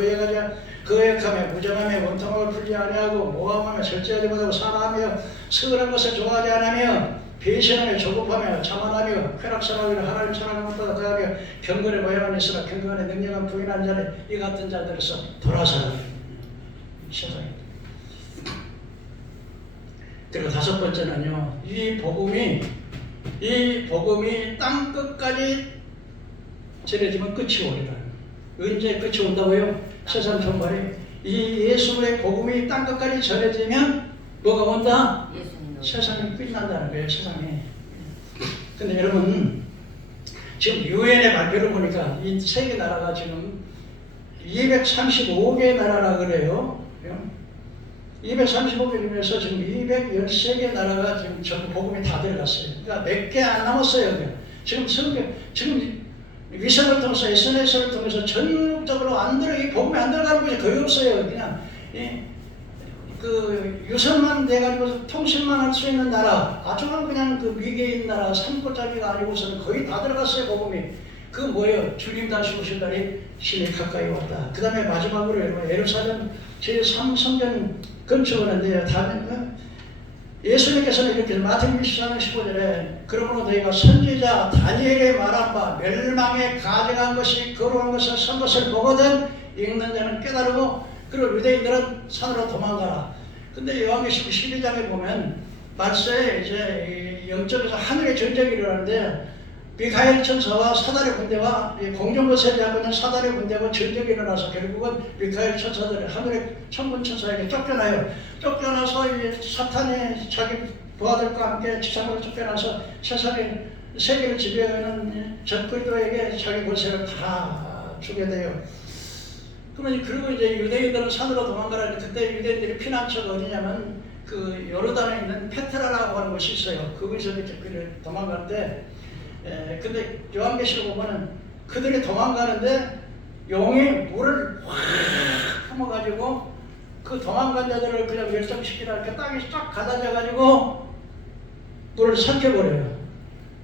거역하며 무정하며 원통함을 풀지 아니하고 모함하며 절제하지 못하고 사랑하며 스그런 것을 좋아하지 않으며 배신하며 조급하며 자만하며 쾌락사랑하며 하나님 사랑하는 것보다 더하며 경건의 모양은 있으나 경건의 능력은 부인한 자는 이 같은 자들에서 돌아서는 세상에. 그리고 다섯 번째는요, 이 복음이 땅 끝까지 전해지면 끝이 오리라. 언제 끝이 온다고요? 세상 종말이 이 예수의 복음이 땅 끝까지 전해지면 뭐가 온다? 세상이 끝난다는 거예요. 세상이. 근데 여러분 지금 유엔의 발표를 보니까 이 세계 나라가 지금 235개 나라라 그래요. 235개 중에서 지금 213개 나라가 지금 전부 복음이 다 들어갔어요. 그러니까 몇 개 안 남았어요. 지금 위성을 통해서 SNS를 통해서 전국적으로 이 복음이 안 들어가는 곳이 거의 없어요. 그냥 그 유선만 돼가지고 통신만 할 수 있는 나라, 아주 그냥 그 미개인 나라, 산골짜기가 아니고서는 거의 다 들어갔어요. 복음이. 그 뭐예요? 주님 다시 오실 날이 신이 가까이 왔다. 그 다음에 마지막으로 예루살렘 제3성전 건축하는데요. 예수님께서는 이렇게 마태복음 24장 15절에 그러므로 너희가 선지자 다니엘의 말한 바 멸망에 가증한 것이 거룩한 것을 선 것을 보거든 읽는 자는 깨달으고 그리고 유대인들은 산으로 도망가라. 근데 요한계시록 12장에 보면 말세에 이제 영적에서 하늘의 전쟁이 일어나는데 미카엘 천사와 사단의 군대와 공중을 세리하고 있는 사단의 군대하고 전쟁이 일어나서 결국은 미카엘 천사들이 하늘의 천군 천사에게 쫓겨나요. 쫓겨나서 이제 사탄이 자기 부하들과 함께 지상으로 쫓겨나서 세상의 세계를 지배하는 적그리스도에게 자기 권세를 다 주게 돼요. 그러면 그리고 이제 유대인들은 산으로 도망가라. 그때 유대인들이 피난처가 어디냐면 그 요르단에 있는 페트라라고 하는 곳이 있어요. 그곳에서 이렇게 도망가는데 근데 요한계시록 보면은 그들이 도망가는데 용이 물을 확 품어가지고 그 도망간 자들을 그냥 멸종시키다 이렇게 땅에 쫙 가다져가지고 물을 삼켜버려요.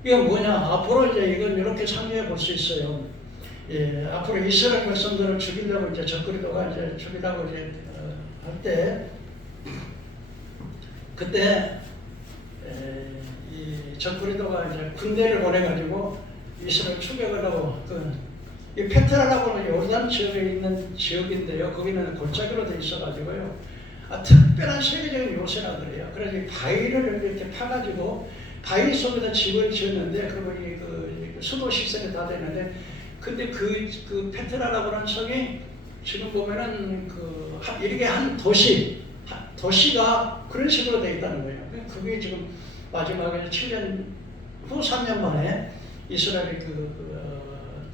이건 뭐냐? 앞으로 이제 이건 이렇게 상징해 볼 수 있어요. 앞으로 이스라엘 백성들을 죽이려고 이제 적그리스도가 이제 죽이려고 이제 할 때 그때 이 적그리스도가 이제 군대를 보내가지고 이스라엘 추격을 하고 이 페트라라고 하는 요르단 지역에 있는 지역인데요. 거기는 골짜기로 돼 있어가지고요. 특별한 세계적인 요새라 그래요. 그래서 이 바위를 이렇게 파가지고 바위 속에다 집을 지었는데 그 수도 시설이 다 되는데 근데 그 페트라라고 하는 성이 지금 보면은 이렇게 한 도시가 그런 식으로 되어 있다는 거예요. 그게 지금 마지막에 7년 후 3년 만에 이스라엘이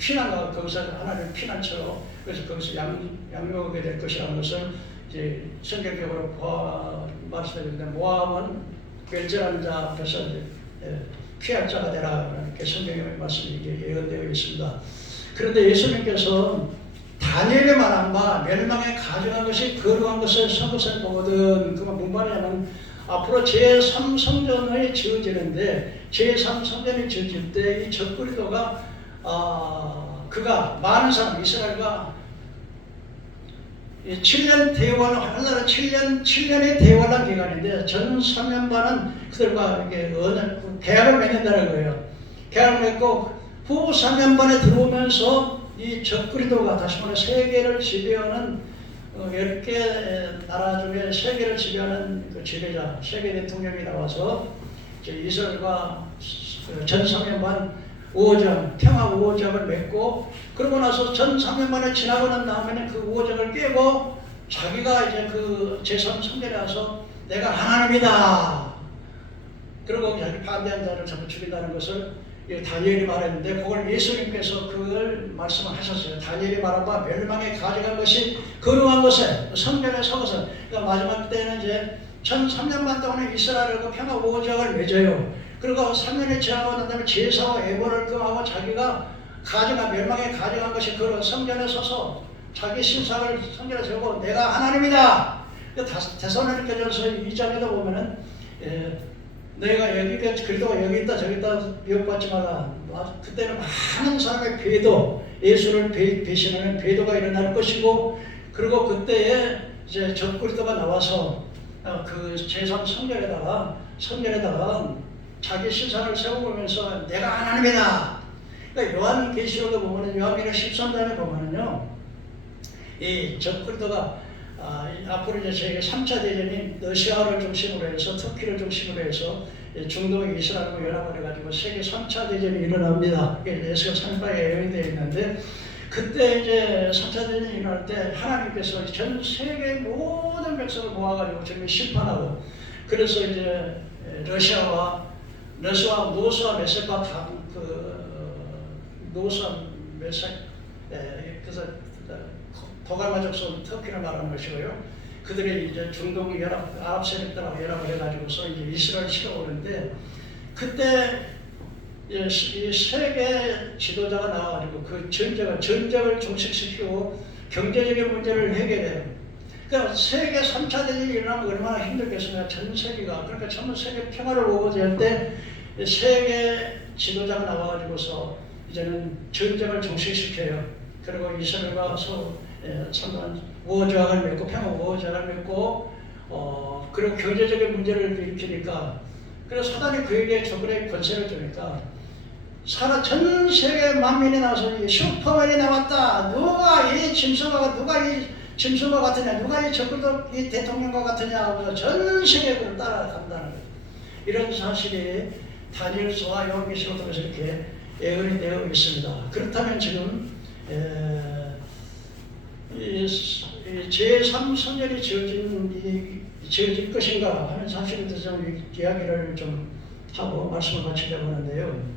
피난가 거기서 하나님 피난처로 그래서 거기서 양육하게 될 것이라는 것을 이제 성경적으로 말씀드리는데 모압은 멸절하는 자 앞에서 피할 자가 되라 이렇게 성경의 말씀이 예언되어 있습니다. 그런데 예수님께서 다니엘의 말한 바 멸망에 가져간 것이 거룩한 것을 선것을 보거든. 그만 문말에는 앞으로 제3성전이 지어지는데 제3성전이 지어질 때 이 적그리도가 그가 많은 사람 이스라엘과 7년 대환 하나는 7년의 대환란 기간인데 전 3년반은 그들과 이게 계약을 맺는다는 거예요. 계약을 맺고 후 3년반에 들어오면서 이 적그리도가 다시 말해 세계를 지배하는 10개 나라 중에 세계를 지배하는 그 지배자, 세계 대통령이 나와서 이스라엘과 전 3년반 우호적, 평화 우호적을 맺고 그러고 나서 전 3년만에 지나고 난 다음에는 그 우호적을 깨고 자기가 이제 그 제3성전에 와서 내가 하나님이다. 그리고 자기 반대한 자를 전부 죽인다는 것을 다니엘이 말했는데 그걸 예수님께서 그걸 말씀을 하셨어요. 다니엘이 말한 바 멸망에 가져간 것이 거룩한 것에 성전에 서것은 그러니까 마지막 때는 이제 1003년만 동안에 이스라엘과 평화 우호적을 맺어요. 그리고 3년이 지나고 난 다음에 제사와 애벌을 금하고 자기가 멸망에 가져간 것이 그 성전에 서서 자기 신상을 성전에 세우고 내가 하나님이다. 데살로니가전서 2장에도 보면은 너희가 여기 그리도가 여기 있다 저기 있다 미혹받지 마라. 그때는 많은 사람의 배도 예수를 배신하는 배도가 일어날 것이고 그리고 그때에 이제 적그리도가 나와서 그 제3성전에다가 자기 신상을 세우면서 내가 하나님이다. 그러니까 요한계시록에 보면은 요한계시록 13장에 보면은요, 이 적그리도가 앞으로 이제 세계 3차 대전이 러시아를 중심으로 해서 터키를 중심으로 해서 중동의 이스라엘과 연합을 해가지고 세계 3차 대전이 일어납니다. 이게 예수가 3장에 예언되어 있는데 그때 이제 3차 대전이 일어날 때 하나님께서 전 세계 모든 백성을 모아가지고 정말 심판하고 그래서 이제 러시아와 노스와 메섹과 노스와 메섹 그래서 도갈마족속 터키를 말하는 것이고요. 그들이 이제 중동 아랍 세력들하고 연합을 해가지고서 이제 이스라엘 치러 오는데 그때 이 세계 지도자가 나와가지고 그 전쟁을 종식시키고 경제적인 문제를 해결해요. 그러니까 세계 3차 대전이 일어나면 얼마나 힘들겠습니까? 전 세계가. 그러니까 전 세계 평화를 오고자 때 세계 지도자가 나와가지고서 이제는 전쟁을 종식시켜요. 그리고 이스라엘과 상당한 우호조약을 맺고 평화 우호조약을 맺고 그리고 경제적인 문제를 일으키니까 그래서 사단이 그에게 적그리스도의 권세를 주니까 전 세계 만민이 나와서 슈퍼맨이 나왔다. 누가 이 짐승과 같으냐, 누가 이 적그리스도 이 대통령과 같으냐 하고 전 세계를 따라간다는 거예요. 이런 사실이 다니엘서와 요한계시록을 통해서 이렇게 예언이 되어 있습니다. 그렇다면 지금 제3성전이 지어질 것인가 하는 사실에 대해서 좀 이야기를 좀 하고 말씀을 마치려고 하는데요.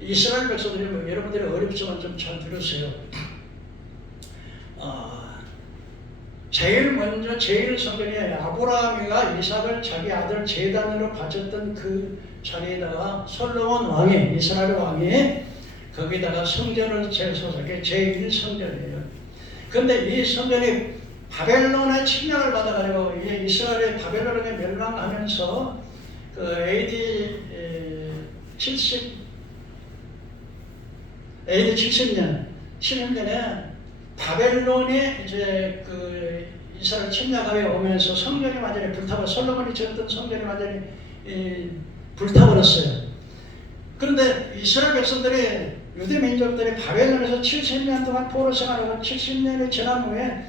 이스라엘 백성들이 여러분들의 어렵지만 좀 잘 들으세요. 제일 성전이 아브라함이가 이삭을 자기 아들 제단으로 바쳤던 그 자리에다가 솔로몬 왕이 이스라엘 왕이 거기다가 성전을 세워서 그게 제1성전이에요. 그런데 이 성전이 바벨론의 침략을 받아가지고 이스라엘이 바벨론에 멸망하면서 그 AD 70년에 바벨론이 이제 그 이스라엘 침략하여 오면서 성전이 완전히 솔로몬이 지었던 성전이 완전히 불타버렸어요. 그런데 이스라엘 백성들이 유대 민족들이 바벨론에서 70년 동안 포로 생활하고 70년이 지난 후에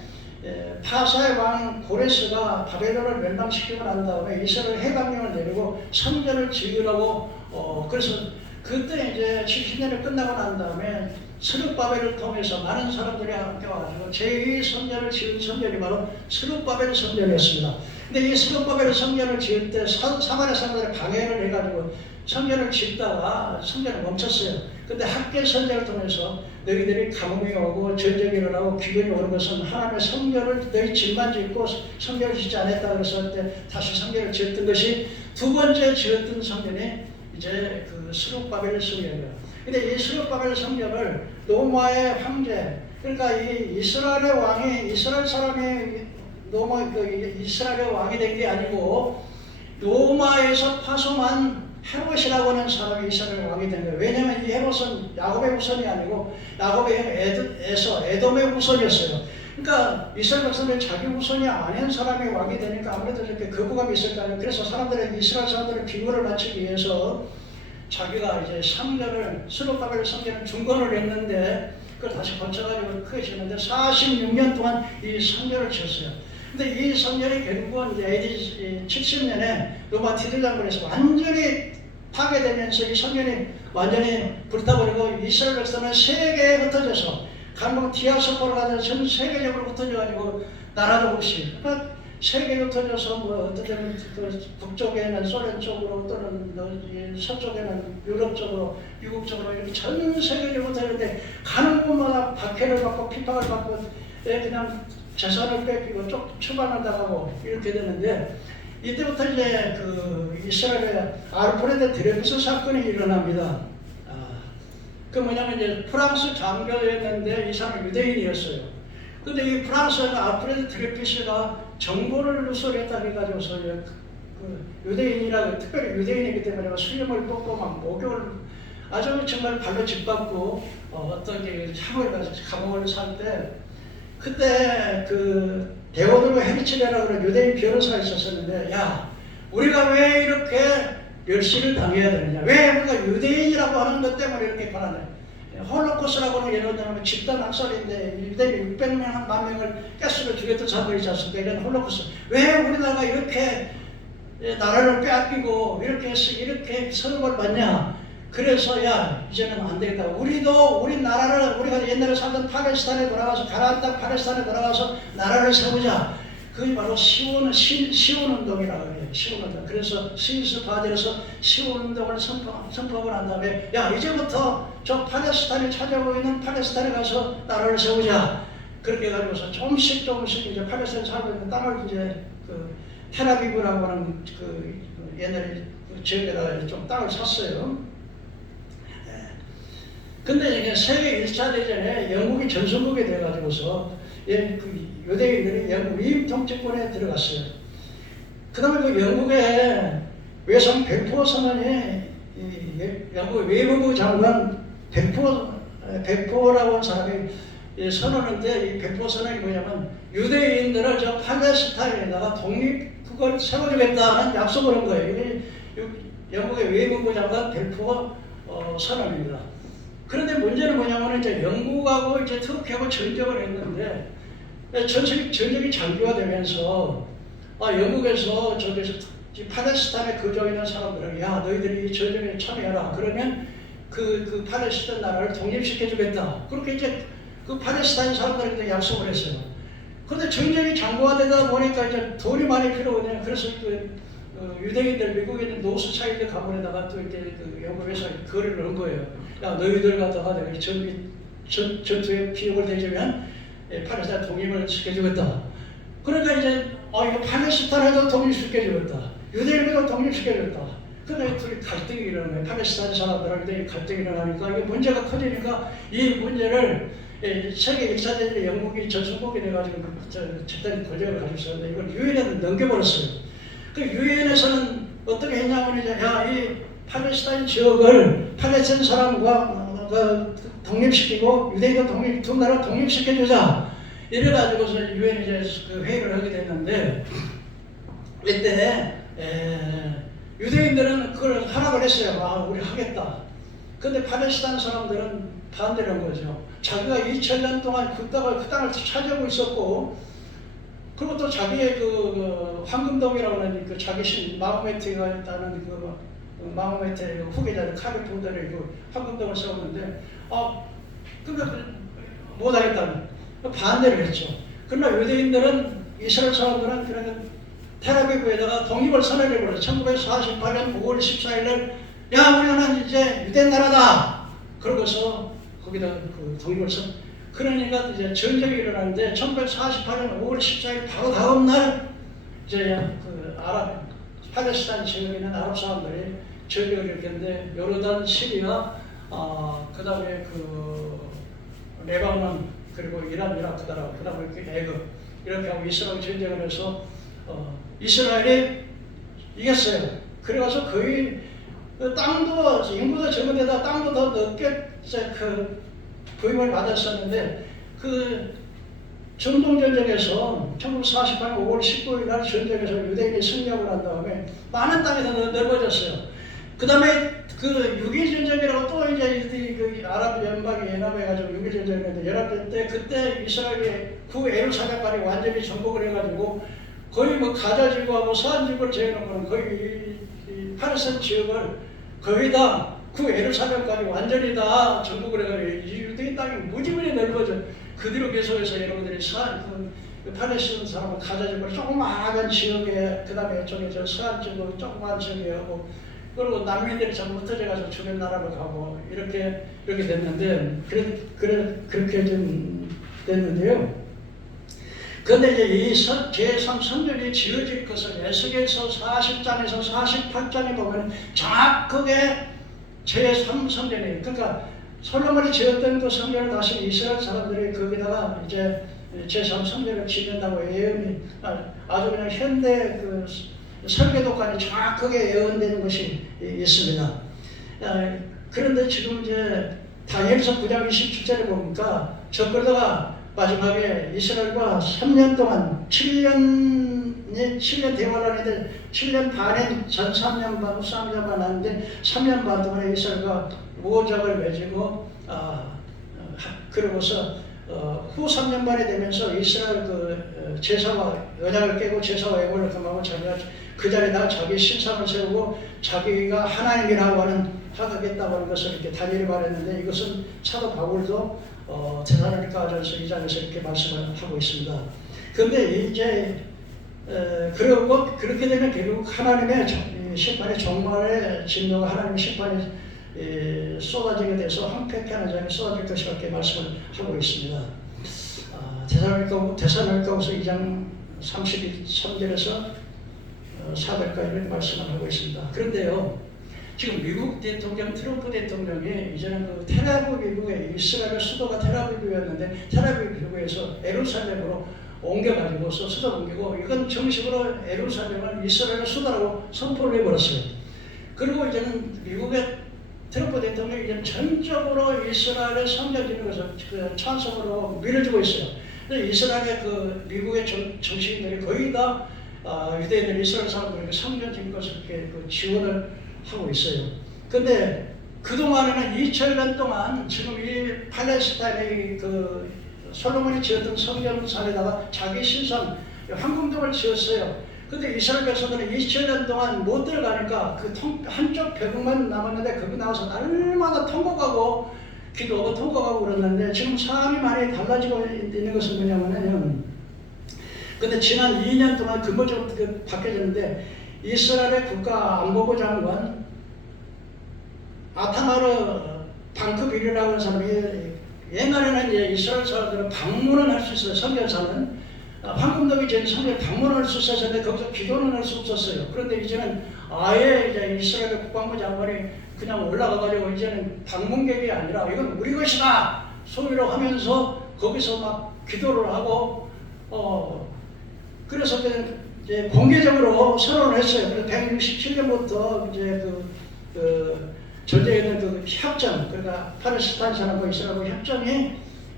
파사의 왕 고레스가 바벨론을 멸망시키고 난 다음에 이스라엘 해방령을 내리고 성전을 지으라고 그래서 그때 이제 70년이 끝나고 난 다음에 스룹바벨을 통해서 많은 사람들이 함께 와가지고 제2성전을 지은 성전이 바로 스룹바벨 성전이었습니다. 근데 이 스룹바벨 성전을 지을 때 사마리아 사람들이 방해를 해가지고 성전을 짓다가 성전을 멈췄어요. 근데 학계 선제를 통해서 너희들이 감옥에 오고 전쟁이 일어나고 기근이 오는 것은 하나님의 성전을 너희 집만 짓고 성전을 짓지 않았다 그랬을 때 다시 성전을 지었던 것이 두 번째 지었던 성전이 이제 그 스룹바벨 성전이에요. 근데 이 스룹바벨 성전을 로마의 황제, 그러니까 이 이스라엘의 왕이 이스라엘 사람이 이스라엘의 왕이 된 게 아니고 로마에서 파송한 헤롯이라고 하는 사람이 이스라엘 왕이 된 거예요. 왜냐하면 이 헤롯은 야곱의 후손이 아니고 야곱의 에돔의 후손이었어요. 그러니까 이스라엘 백성들이 자기 후손이 아닌 사람이 왕이 되니까 아무래도 이렇게 거부감이 있을 거 아니에요. 그래서 이스라엘 사람들의 비굴을 맞추기 위해서 자기가 이제 성전을 스룹바벨 성전을 중건을 했는데 그걸 다시 고쳐가지고 크게 지었는데 46년 동안 이 성전을 지었어요. 근데 이 성전이 결국은 이제 AD 70년에 로마 티tus 장군에서 완전히 파괴되면서 이 성전이 완전히 불타버리고 이스라엘 백성은 세계에 흩어져서 강국 디아스포라를 가서 전 세계적으로 흩어져가지고 나라도 없이 그러니까 세계에 흩어져서 뭐 어떤 때는 그 북쪽에는 소련 쪽으로 또는 서쪽에는 유럽 쪽으로 미국 쪽으로 이렇게 전 세계적으로 흩어졌는데 가는 곳마다 박해를 받고 핍박을 받고 그냥 재산을 뺏기고 추방을 당하고 이렇게 되는데 이때부터 이제 그 이스라엘의 알프레드 드레푸스 사건이 일어납니다. 그 뭐냐면 이제 프랑스 장교였는데 이 사람은 유대인이었어요. 근데 이 프랑스는 알프레드 드레푸스가 정보를 누설했다 해가지고서 그 유대인이라고 특별히 유대인이기 때문에 수염을 뽑고 막 목욕을 아주 정말 발로 짓밟고 어떤 게 향을 가서 감옥을 살 때 그때 그 데오도르 헤르츠레라고 하는 유대인 변호사가 있었는데 야 우리가 왜 이렇게 멸시를 당해야 되느냐 왜 우리가 유대인이라고 하는 것 때문에 이렇게 가난해 홀로코스트라고 하는 예를 들면 집단 학살인데 유대인 600만 명을 가스로 죽였던 사건이 있지 않습니까? 이런 홀로코스트 왜 우리나라가 이렇게 나라를 빼앗기고 이렇게 서름을 받냐 그래서 야 이제는 안 되겠다. 우리도 우리 나라를 우리가 옛날에 살던 팔레스타인에 돌아가서 가나안 땅 팔레스타인에 돌아가서 나라를 세우자. 그게 바로 시온 운동이라고 해요. 시온 운동. 그래서 스위스 바젤에서 시온 운동을 선포하고 난 다음에 야 이제부터 저 팔레스타인에 찾아오고 있는 팔레스타인에 가서 나라를 세우자. 그렇게 해가지고서 조금씩 이제 팔레스타인 살고 있는 땅을 이제 그 텔아비브라고 하는 그 옛날에 그 지역에다가 좀 땅을 샀어요. 근데 이게 세계 1차 대전에 영국이 전성국이 돼가지고서 그 유대인들이 영국 위임 통치권에 들어갔어요. 그 다음에 그 영국의 외상 벨포어 선언이 영국 외무부 장관 벨포어라고 하는 사람이 선언인데 이 벨포어 선언이 뭐냐면 유대인들을 저 팔레스타인에다가 독립국을 세워주겠다는 약속을 한 거예요. 이게 영국의 외무부 장관 벨포어 선언입니다. 그런데 문제는 뭐냐면 이제 영국하고 이제 터키하고 전쟁을 했는데 전쟁이 장기화되면서 영국에서 저기서 팔레스타인에 거주하고 있는 사람들은 야 너희들이 이 전쟁에 참여해라 그러면 그 팔레스타인 나라를 독립시켜주겠다 그렇게 이제 그 팔레스타인 사람들한테 약속을 했어요. 그런데 전쟁이 장기화되다 보니까 이제 돈이 많이 필요하거든요. 그래서 유대인들 미국에 있는 노스 차일드 가문에다가 또 이렇게 그 영국 회사에 거래를 한 거예요. 야 너희들 갖다가 내가 전투에 비용을 대주면 팔레스타인 독립을 시켜주겠다. 그러니까 이제 이거 팔레스타인에도 독립시켜주겠다. 유대인에도 독립시켜주겠다. 그러니까 둘이 갈등이 일어나는 거예요. 팔레스타인 사람들하고 유대인 갈등이 일어나니까 이게 문제가 커지니까 이 문제를 세계 1차 대전에 영국이 전성국이 돼가지고 집단 권력을 가지고 있었는데 이걸 유엔에 넘겨버렸어요. 그 유엔에서는 어떻게 했냐면 이제 이 팔레스타인 지역을 팔레스타인 사람과 독립시키고 유대인도 두 나라 독립시켜주자 이래가지고서 유엔이 이제 그 회의를 하게 됐는데 이때 유대인들은 그걸 하라고 했어요. 우리 하겠다. 근데 팔레스타인 사람들은 반대를 한 거죠. 자기가 2000년 동안 그 땅을 차지하고 있었고 그리고 또 자기의 그 황금동이라고 하는 그 자기 신 마호메트가 있다는 그 마호메트의 후계자를 카르푸드를 그 황금동을 세웠는데 그러니까 못하겠다는 반대를 했죠. 그러나 유대인들은 이스라엘 사람들은 그러니까 텔아비브에다가 독립을 선언해버려. 1948년 5월 14일 날, 야, 우리는 이제 유대 나라다. 그러고서 거기다 그 독립을 선. 그러니까 이제 전쟁이 일어나는데 1948년 5월 14일 바로 다음 날 이제 그 팔레스타인 지역에 있는 아랍 사람들이 전쟁을 일으켰는데 요르단, 시리아, 그 다음에 그 레바논, 그리고 이란, 이라크 나라, 그 다음에 애굽 이렇게 하고 이스라엘 전쟁을 해서 이스라엘이 이겼어요. 그래가지고 거의 땅도 인구도 적은 데다 땅도 더 넓게 그 부임을 받았었는데 그 중동전쟁에서 1948년 5월 19일 날 전쟁에서 유대인이 승리하고 난 다음에 많은 땅이 더 넓어졌어요. 그 다음에 그 6.1 전쟁이라고 또 이제 그 아랍 연방이 연합해가지고 6.1 전쟁을 했는데 연합될 때 그때 이스라엘이 구에루살렘까지 완전히 정복을 해가지고 거의 뭐 가자 지구하고 서안 지구를 제외하고는 거의 이 팔레스타인 지역을 거의 다 구에루살렘까지 완전히 다 정복을 해가지고 이 유대인 땅이 무지무지 넓어져. 그 뒤로 계속해서 여러분들이 그 팔레스타인 사람은 가자 지구를 조그마한 지역에 그 다음에 저기 저 서안 지구 조그마한 지역에 하고 그리고 난민들이 전부 흩어져가지고 주변 나라로 가고 이렇게 됐는데 그렇게 좀 됐는데요. 그런데 이제 이 제3성전이 지어질 것을 에스겔서 40장에서 48장에 보면 정확하게 제3성전이에요. 그러니까 솔로몬이 지었던 그 성전을 다시 이스라엘 사람들이 거기다가 이제 제3성전을 짓는다고 예언이 아주 그냥 현대 그 설계도까지 정확하게 예언되는 것이 있습니다. 그런데 지금 이제 다니엘서 9장 27절에 보니까 저 그러다가 마지막에 이스라엘과 3년 동안 7년 대화를 하는데 7년 반에 전 3년 반, 후 3년 반 하는데 3년 반 동안에 이스라엘과 모적을 맺고 그러고서 후 3년 반이 되면서 이스라엘 그 제사와 언약을 깨고 제사와 예물을 금하고 자기가 그 자리에다가 자기 신상을 세우고 자기가 하나님이라고 하겠다고 하는 것을 이렇게 다니엘이 말했는데 이것은 사도 바울도 데살로니가전서 2장에서 이렇게 말씀을 하고 있습니다. 그런데 이제 그러고 그렇게 되면 결국 하나님의 심판의 종말의 진노가 하나님의 심판이 쏟아지게 돼서 황폐케 하는 자에게 쏟아질 것이라 이렇게 말씀을 하고 있습니다. 데살로니가후서 2장 33절에서 4절까지 말씀을 하고 있습니다. 그런데요, 지금 미국 대통령 트럼프 대통령이 이제는 그 텔아비브에 이스라엘 수도가 텔아비브였는데 텔아비브에서 예루살렘으로 옮겨가지고서 수도 옮기고 이건 정식으로 예루살렘은 이스라엘 수도라고 선포를 해버렸어요. 그리고 이제는 미국의 트럼프 대통령이 이제 전적으로 이스라엘의 성전 짓는 것을 그 찬성으로 밀어주고 있어요. 근데 이스라엘의 그 미국의 정치인들이 거의 다 유대인들 이스라엘 사람들에게 성전 짓는 것을 이렇게 그 지원을 하고 있어요. 근데 그동안에는 2000년 동안 지금 이 팔레스타인의 그 솔로몬이 지었던 성전산에다가 자기 신상 황금동을 지었어요. 근데 이스라엘 백성들은 2000년 동안 못 들어가니까 그 한쪽 벽만 남았는데 거기 나와서 날마다 통곡하고 기도하고 통곡하고 그랬는데 지금 상황이 많이 달라지고 있는 것은 뭐냐면요. 근데 지난 2년 동안 근본적으로 바뀌어졌는데 이스라엘의 국가안보부 장관 아타마르 방크비리라고 하는 사람이 옛날에는 이제 이스라엘 사람들은 방문을 할 수 있어요. 성전사는 황금동이 지은 성전에 방문할 수 있었는데 거기서 기도는 할 수 없었어요. 그런데 이제는 아예 이제 이스라엘 국방부 장관이 그냥 올라가가지고 이제는 방문객이 아니라 이건 우리 것이다 소위로 하면서 거기서 막 기도를 하고 그래서 이제 공개적으로 선언을 했어요. 그래서 167년부터 이제 전쟁에 그 협정, 그러니까 팔레스타인 사람과 이스라엘 협정이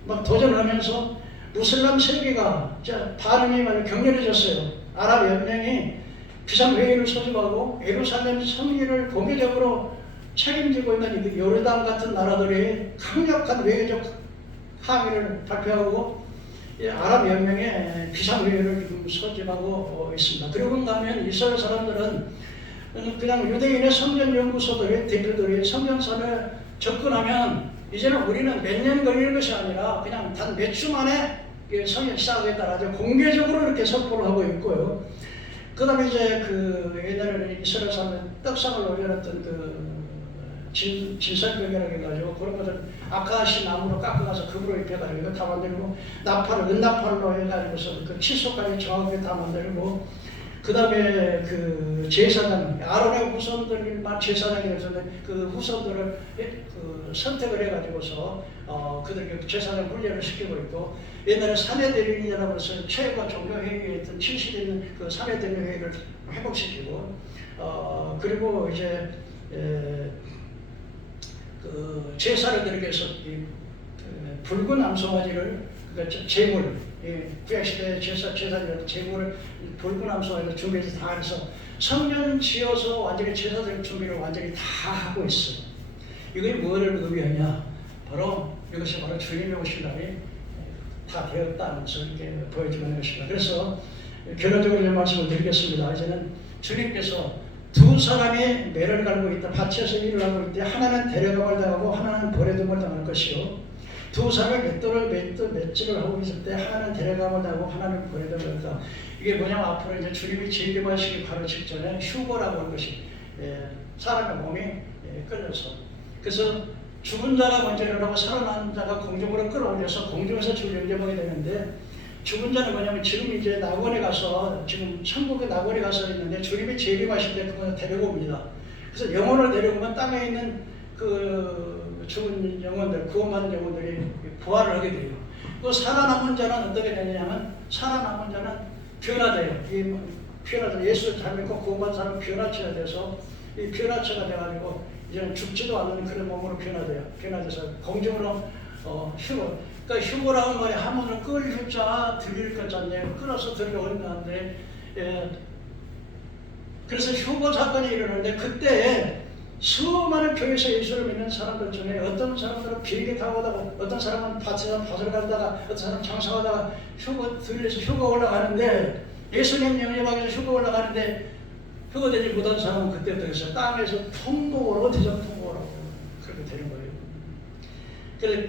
막 도전하면서 무슬람 세계가 반응이 많이 격렬해졌어요. 아랍 연맹이 비상회의를 소집하고 예루살렘 성리를 공개적으로 책임지고 있는 요르단 같은 나라들이 강력한 외교적 항의를 발표하고 아랍 연맹의 비상회의를 지금 소집하고 있습니다. 그러고 나면 이스라엘 사람들은 그냥 유대인의 성전연구소들의 대표들이 성전산에 접근하면 이제는 우리는 몇 년 걸리는 것이 아니라 그냥 단 몇 주 만에 성전 시작하겠다 아주 공개적으로 이렇게 선포를 하고 있고요. 그다음에 이제 그 옛날에 이스라엘 사람은 떡상을 올려놨던 그 진설벽이라고 해가지고 그런 것을 아카시 나무로 깎아가서 급으로 입혀가지고 이거 다 만들고 나팔을 은나팔로 해가지고서 그 칫솔까지 정확하게 다 만들고 그 다음에 그 제사장 아론의 후손들만 제사장이 됐었는데 그 후손들을 그 선택을 해가지고서 그들 제사장 훈련을 시키고 있고 옛날에 사내대리인이라고 해서 최고 종교회의였던 70인 그 사내대리회의를 회복시키고 그리고 이제 그 제사를 드리기 위해서 붉은 암송아지를 그러니까 제물 구약시대 제사를 제물을 붉은 암송아지를 준비해서 다 해서 성전 지어서 완전히 제사 드릴 준비를 완전히 다 하고 있어. 이게 뭐를 의미하냐? 바로 이것이 바로 주님의 오실 날이 다 되었다면서 이렇게 보여주는 것입니다. 그래서 결론적으로 이 말씀을 드리겠습니다. 이제는 주님께서 두 사람이 매를 갈고 있다. 밭에서 일을 하고 있대. 하나는 데려감을 당하고 하나는 버려둠을 당할 것이요. 두 사람이 맷질을 하고 있을 때 하나는 데려감을 당하고 하나는 버려둠을 당한다. 이게 뭐냐면 앞으로 이제 주님이 재림하시기 바로 직전에 휴거라고 하는 것이 사람의 몸이 끌려서 그래서 죽은 자가 먼저 일어나고 살아난 자가 공중으로 끌어올려서 공중에서 주를 영접하게 되는데 죽은 자는 뭐냐면 지금 이제 낙원에 가서 지금 천국의 낙원에 가서 있는데 주님이 재림하실 때 그것을 데려옵니다. 그래서 영혼을 데려오면 땅에 있는 그 죽은 영혼들, 구원받은 영혼들이 부활을 하게 돼요. 그 살아남은 자는 어떻게 되냐면 살아남은 자는 변화돼요. 이 변화돼 예수를 잘 믿고 구원받은 사람은 변화체가 돼서 이 변화체가 돼가지고 이제는 죽지도 않는 그런 몸으로 변화돼서 공중으로 휴거. 그러니까 휴거라는 말이 하문을 끌 휴자 들일 것자인데 끌어서 들려온다는데 그래서 휴거 사건이 일어나는데 그때 수많은 교회에서 예수를 믿는 사람들 중에 어떤 사람들은 비행기 타고 가다가 어떤 사람은 밭에서 밭을 가다가 어떤 사람은 장사하다가 휴거 들려서 휴거 올라가는데 예수님 영접하기 위해서 휴거 올라가는데 휴거되지 못한 사람은 그때부터 그랬어요. 땅에서 통곡으로 대전통곡으로 그렇게 되는 거예요.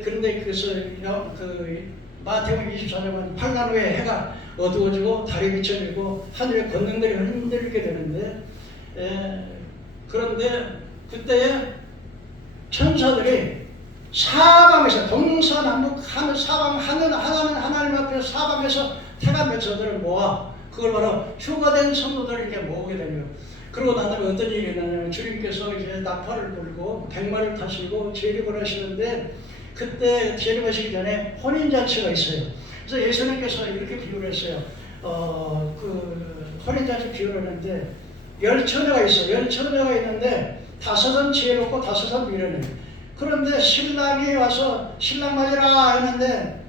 그런데 그래서 그 마태복음 24장은 환난 후에 해가 어두워지고 달이 비춰지고 하늘의 권능들이 흔들리게 되는데 그런데 그때 천사들이 사방에서 동서남북 하나님 앞에서 사방에서 태가 맺혀들을 모아 그걸 바로 휴거된 성도들을 이렇게 모으게 됩니다. 그러고 난 다음에 어떤 일이 일어나냐면 주님께서 이제 나팔을 불고 백마를 타시고 재림을 하시는데 그때 재림하시기 전에 혼인잔치가 있어요. 그래서 예수님께서 이렇게 비유를 했어요. 그 혼인잔치 비유를 했는데 10처녀가 있어요. 10처녀가 있는데 5은 지혜롭고 5은 미련해요. 그런데 신랑이 와서 신랑 맞으라 했는데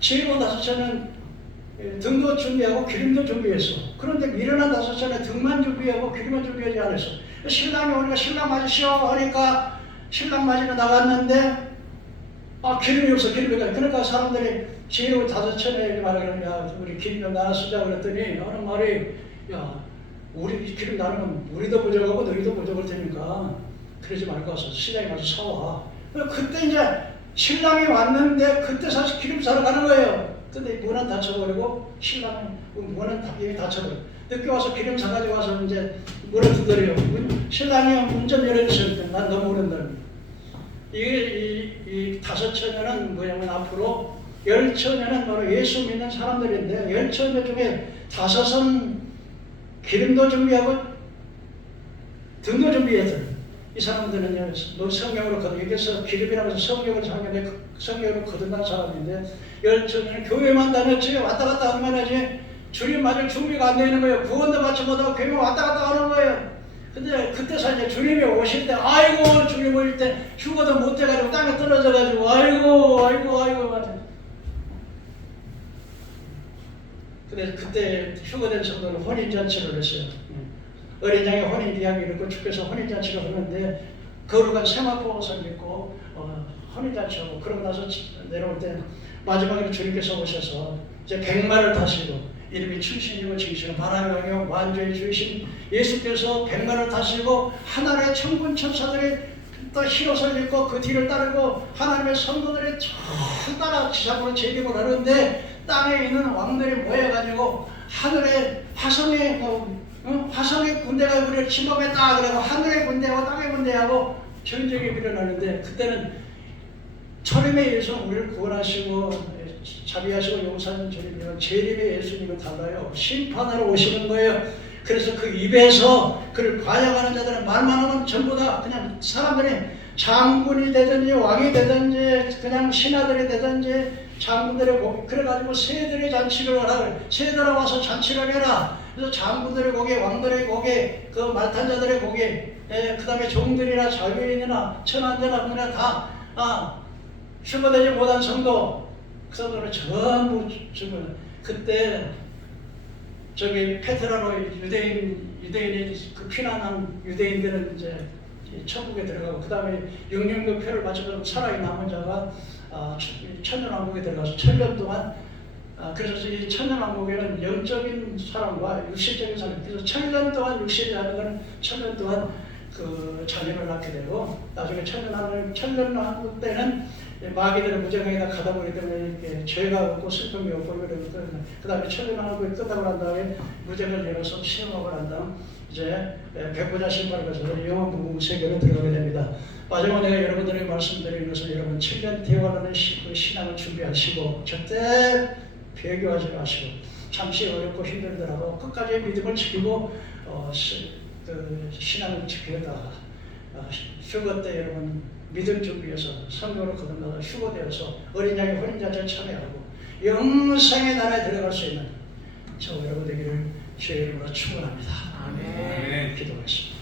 지혜로운 5처녀는 등도 준비하고 기름도 준비했어. 그런데 미련한 5처녀는 등만 준비하고 기름만 준비하지 않았어. 신랑이 오니까 신랑 맞으시오 하니까 신랑 맞으러 나갔는데 기름이 없어. 그러니까 사람들이 지혜로운 5처녀에게 말하기를 야 우리 기름 좀 나눠 쓰자 그랬더니 어느 말이 야 우리 기름 나누면 우리도 부족하고 너희도 부족할 테니까 그러지 말고 와서 시장에 가서 사와. 그때 이제 신랑이 왔는데 그때 사실 기름 사러 가는 거예요. 근데 문은 닫혀버리고 신랑은 문은 이미 닫혀버려. 늦게 와서 기름 사가지고 와서 이제 문을 두드려요. 신랑이 문 좀 열어주실 때 난 너무 오랜다. 이 5처녀는 뭐냐면 앞으로 10처녀는 바로 예수 믿는 사람들인데 10처녀 중에 5은 기름도 준비하고 등도 준비했어요. 이 사람들은 성경으로 여기서 기름이라고 해서 성경으로 거듭난 사람인데 10처녀는 교회만 다녔지 왔다 갔다 하면 하지 주님 맞을 준비가 안 되는 거예요. 구원도 받지 못하고 교회 왔다 갔다 하는 거예요. 근데 그때서 이제 주님이 오실 때 아이고 주님 오실 때 휴거도 못 해가지고 땅에 떨어져가지고 아이고 맞아. 근데 그때 휴거된 성도는 혼인잔치를 했어요. 어린 양의 혼인 이야기를 듣고 주께서 혼인잔치를 하는데 거룩한 세마포 옷을 입고 혼인잔치하고 그러고 나서 내려올 때 마지막에 주님께서 오셔서 이제 백마를 타시고 이름이 출신이고 징신은 바람의 왕이요 완주의 주이신 예수께서 백마를 타시고 하나님의 천군 천사들이 또 흰옷을 입고 그 뒤를 따르고 하나님의 성도들이 쫙 따라 지상으로 재림을 하는데 땅에 있는 왕들이 모여가지고 하늘의 화성의 화성의 군대가 우리를 침범했다 그러고 하늘의 군대하고 땅의 군대하고 전쟁이 일어나는데 그때는 초림의 예수 우리를 구원하시고 자비하시고 용서하는 주님이요 재림의 예수님은 달라요. 심판하러 오시는 거예요. 그래서 그 입에서 그를 관여하는 자들은 말만 하면 전부 다 그냥 사람들이 장군이 되든지 왕이 되든지 그냥 신하들이 되든지 장군들의 고기 그래가지고 새들의 잔치를 하라 그래. 새들아 와서 잔치를 해라. 그래서 장군들의 고기 왕들의 고기 그 말탄자들의 고기 그 다음에 종들이나 자유인이나 천한대나 그냥 다 휴거되지 못한 성도 그 성도를 전부 죽어. 그때 저기 페트라로 유대인이 그 피난한 유대인들은 이제 천국에 들어가고 그 다음에 영령금 표를 바쳐서 살아있는 남은 자가 천년왕국에 들어가서 1000년 동안 그래서 이 천년왕국에는 영적인 사람과 육신적인 사람 그래서 1000년 동안 육신이 하는 것은 1000년 동안 그 자녀를 낳게 되고 나중에 천년왕국 때는 마귀들의 무정에다 가다 보기 때문에 이렇게 죄가 없고 슬픔이 없고 이러거든요. 그 다음에 천년왕국이 끝나고 난 다음에 무정을 열어서 시험하고 난 다음 이제 백보자 신발을 가져서 영원 무궁 세계로 들어가게 됩니다. 마지막 내가 여러분들에게 말씀드리는 것은 여러분 7년 대화라는 신앙을 준비하시고 절대 배교하지 마시고 잠시 어렵고 힘들더라도 끝까지 믿음을 지키고 신앙을 지키다가 휴거 때 여러분 믿음 준비해서 성경을 거듭나서 휴거되어서 어린 양의 혼인잔치에 참여하고 영생의 나라에 들어갈 수 있는 저 여러분 되기를 주의 이름으로 축원합니다. 아멘. 기도하겠습니다.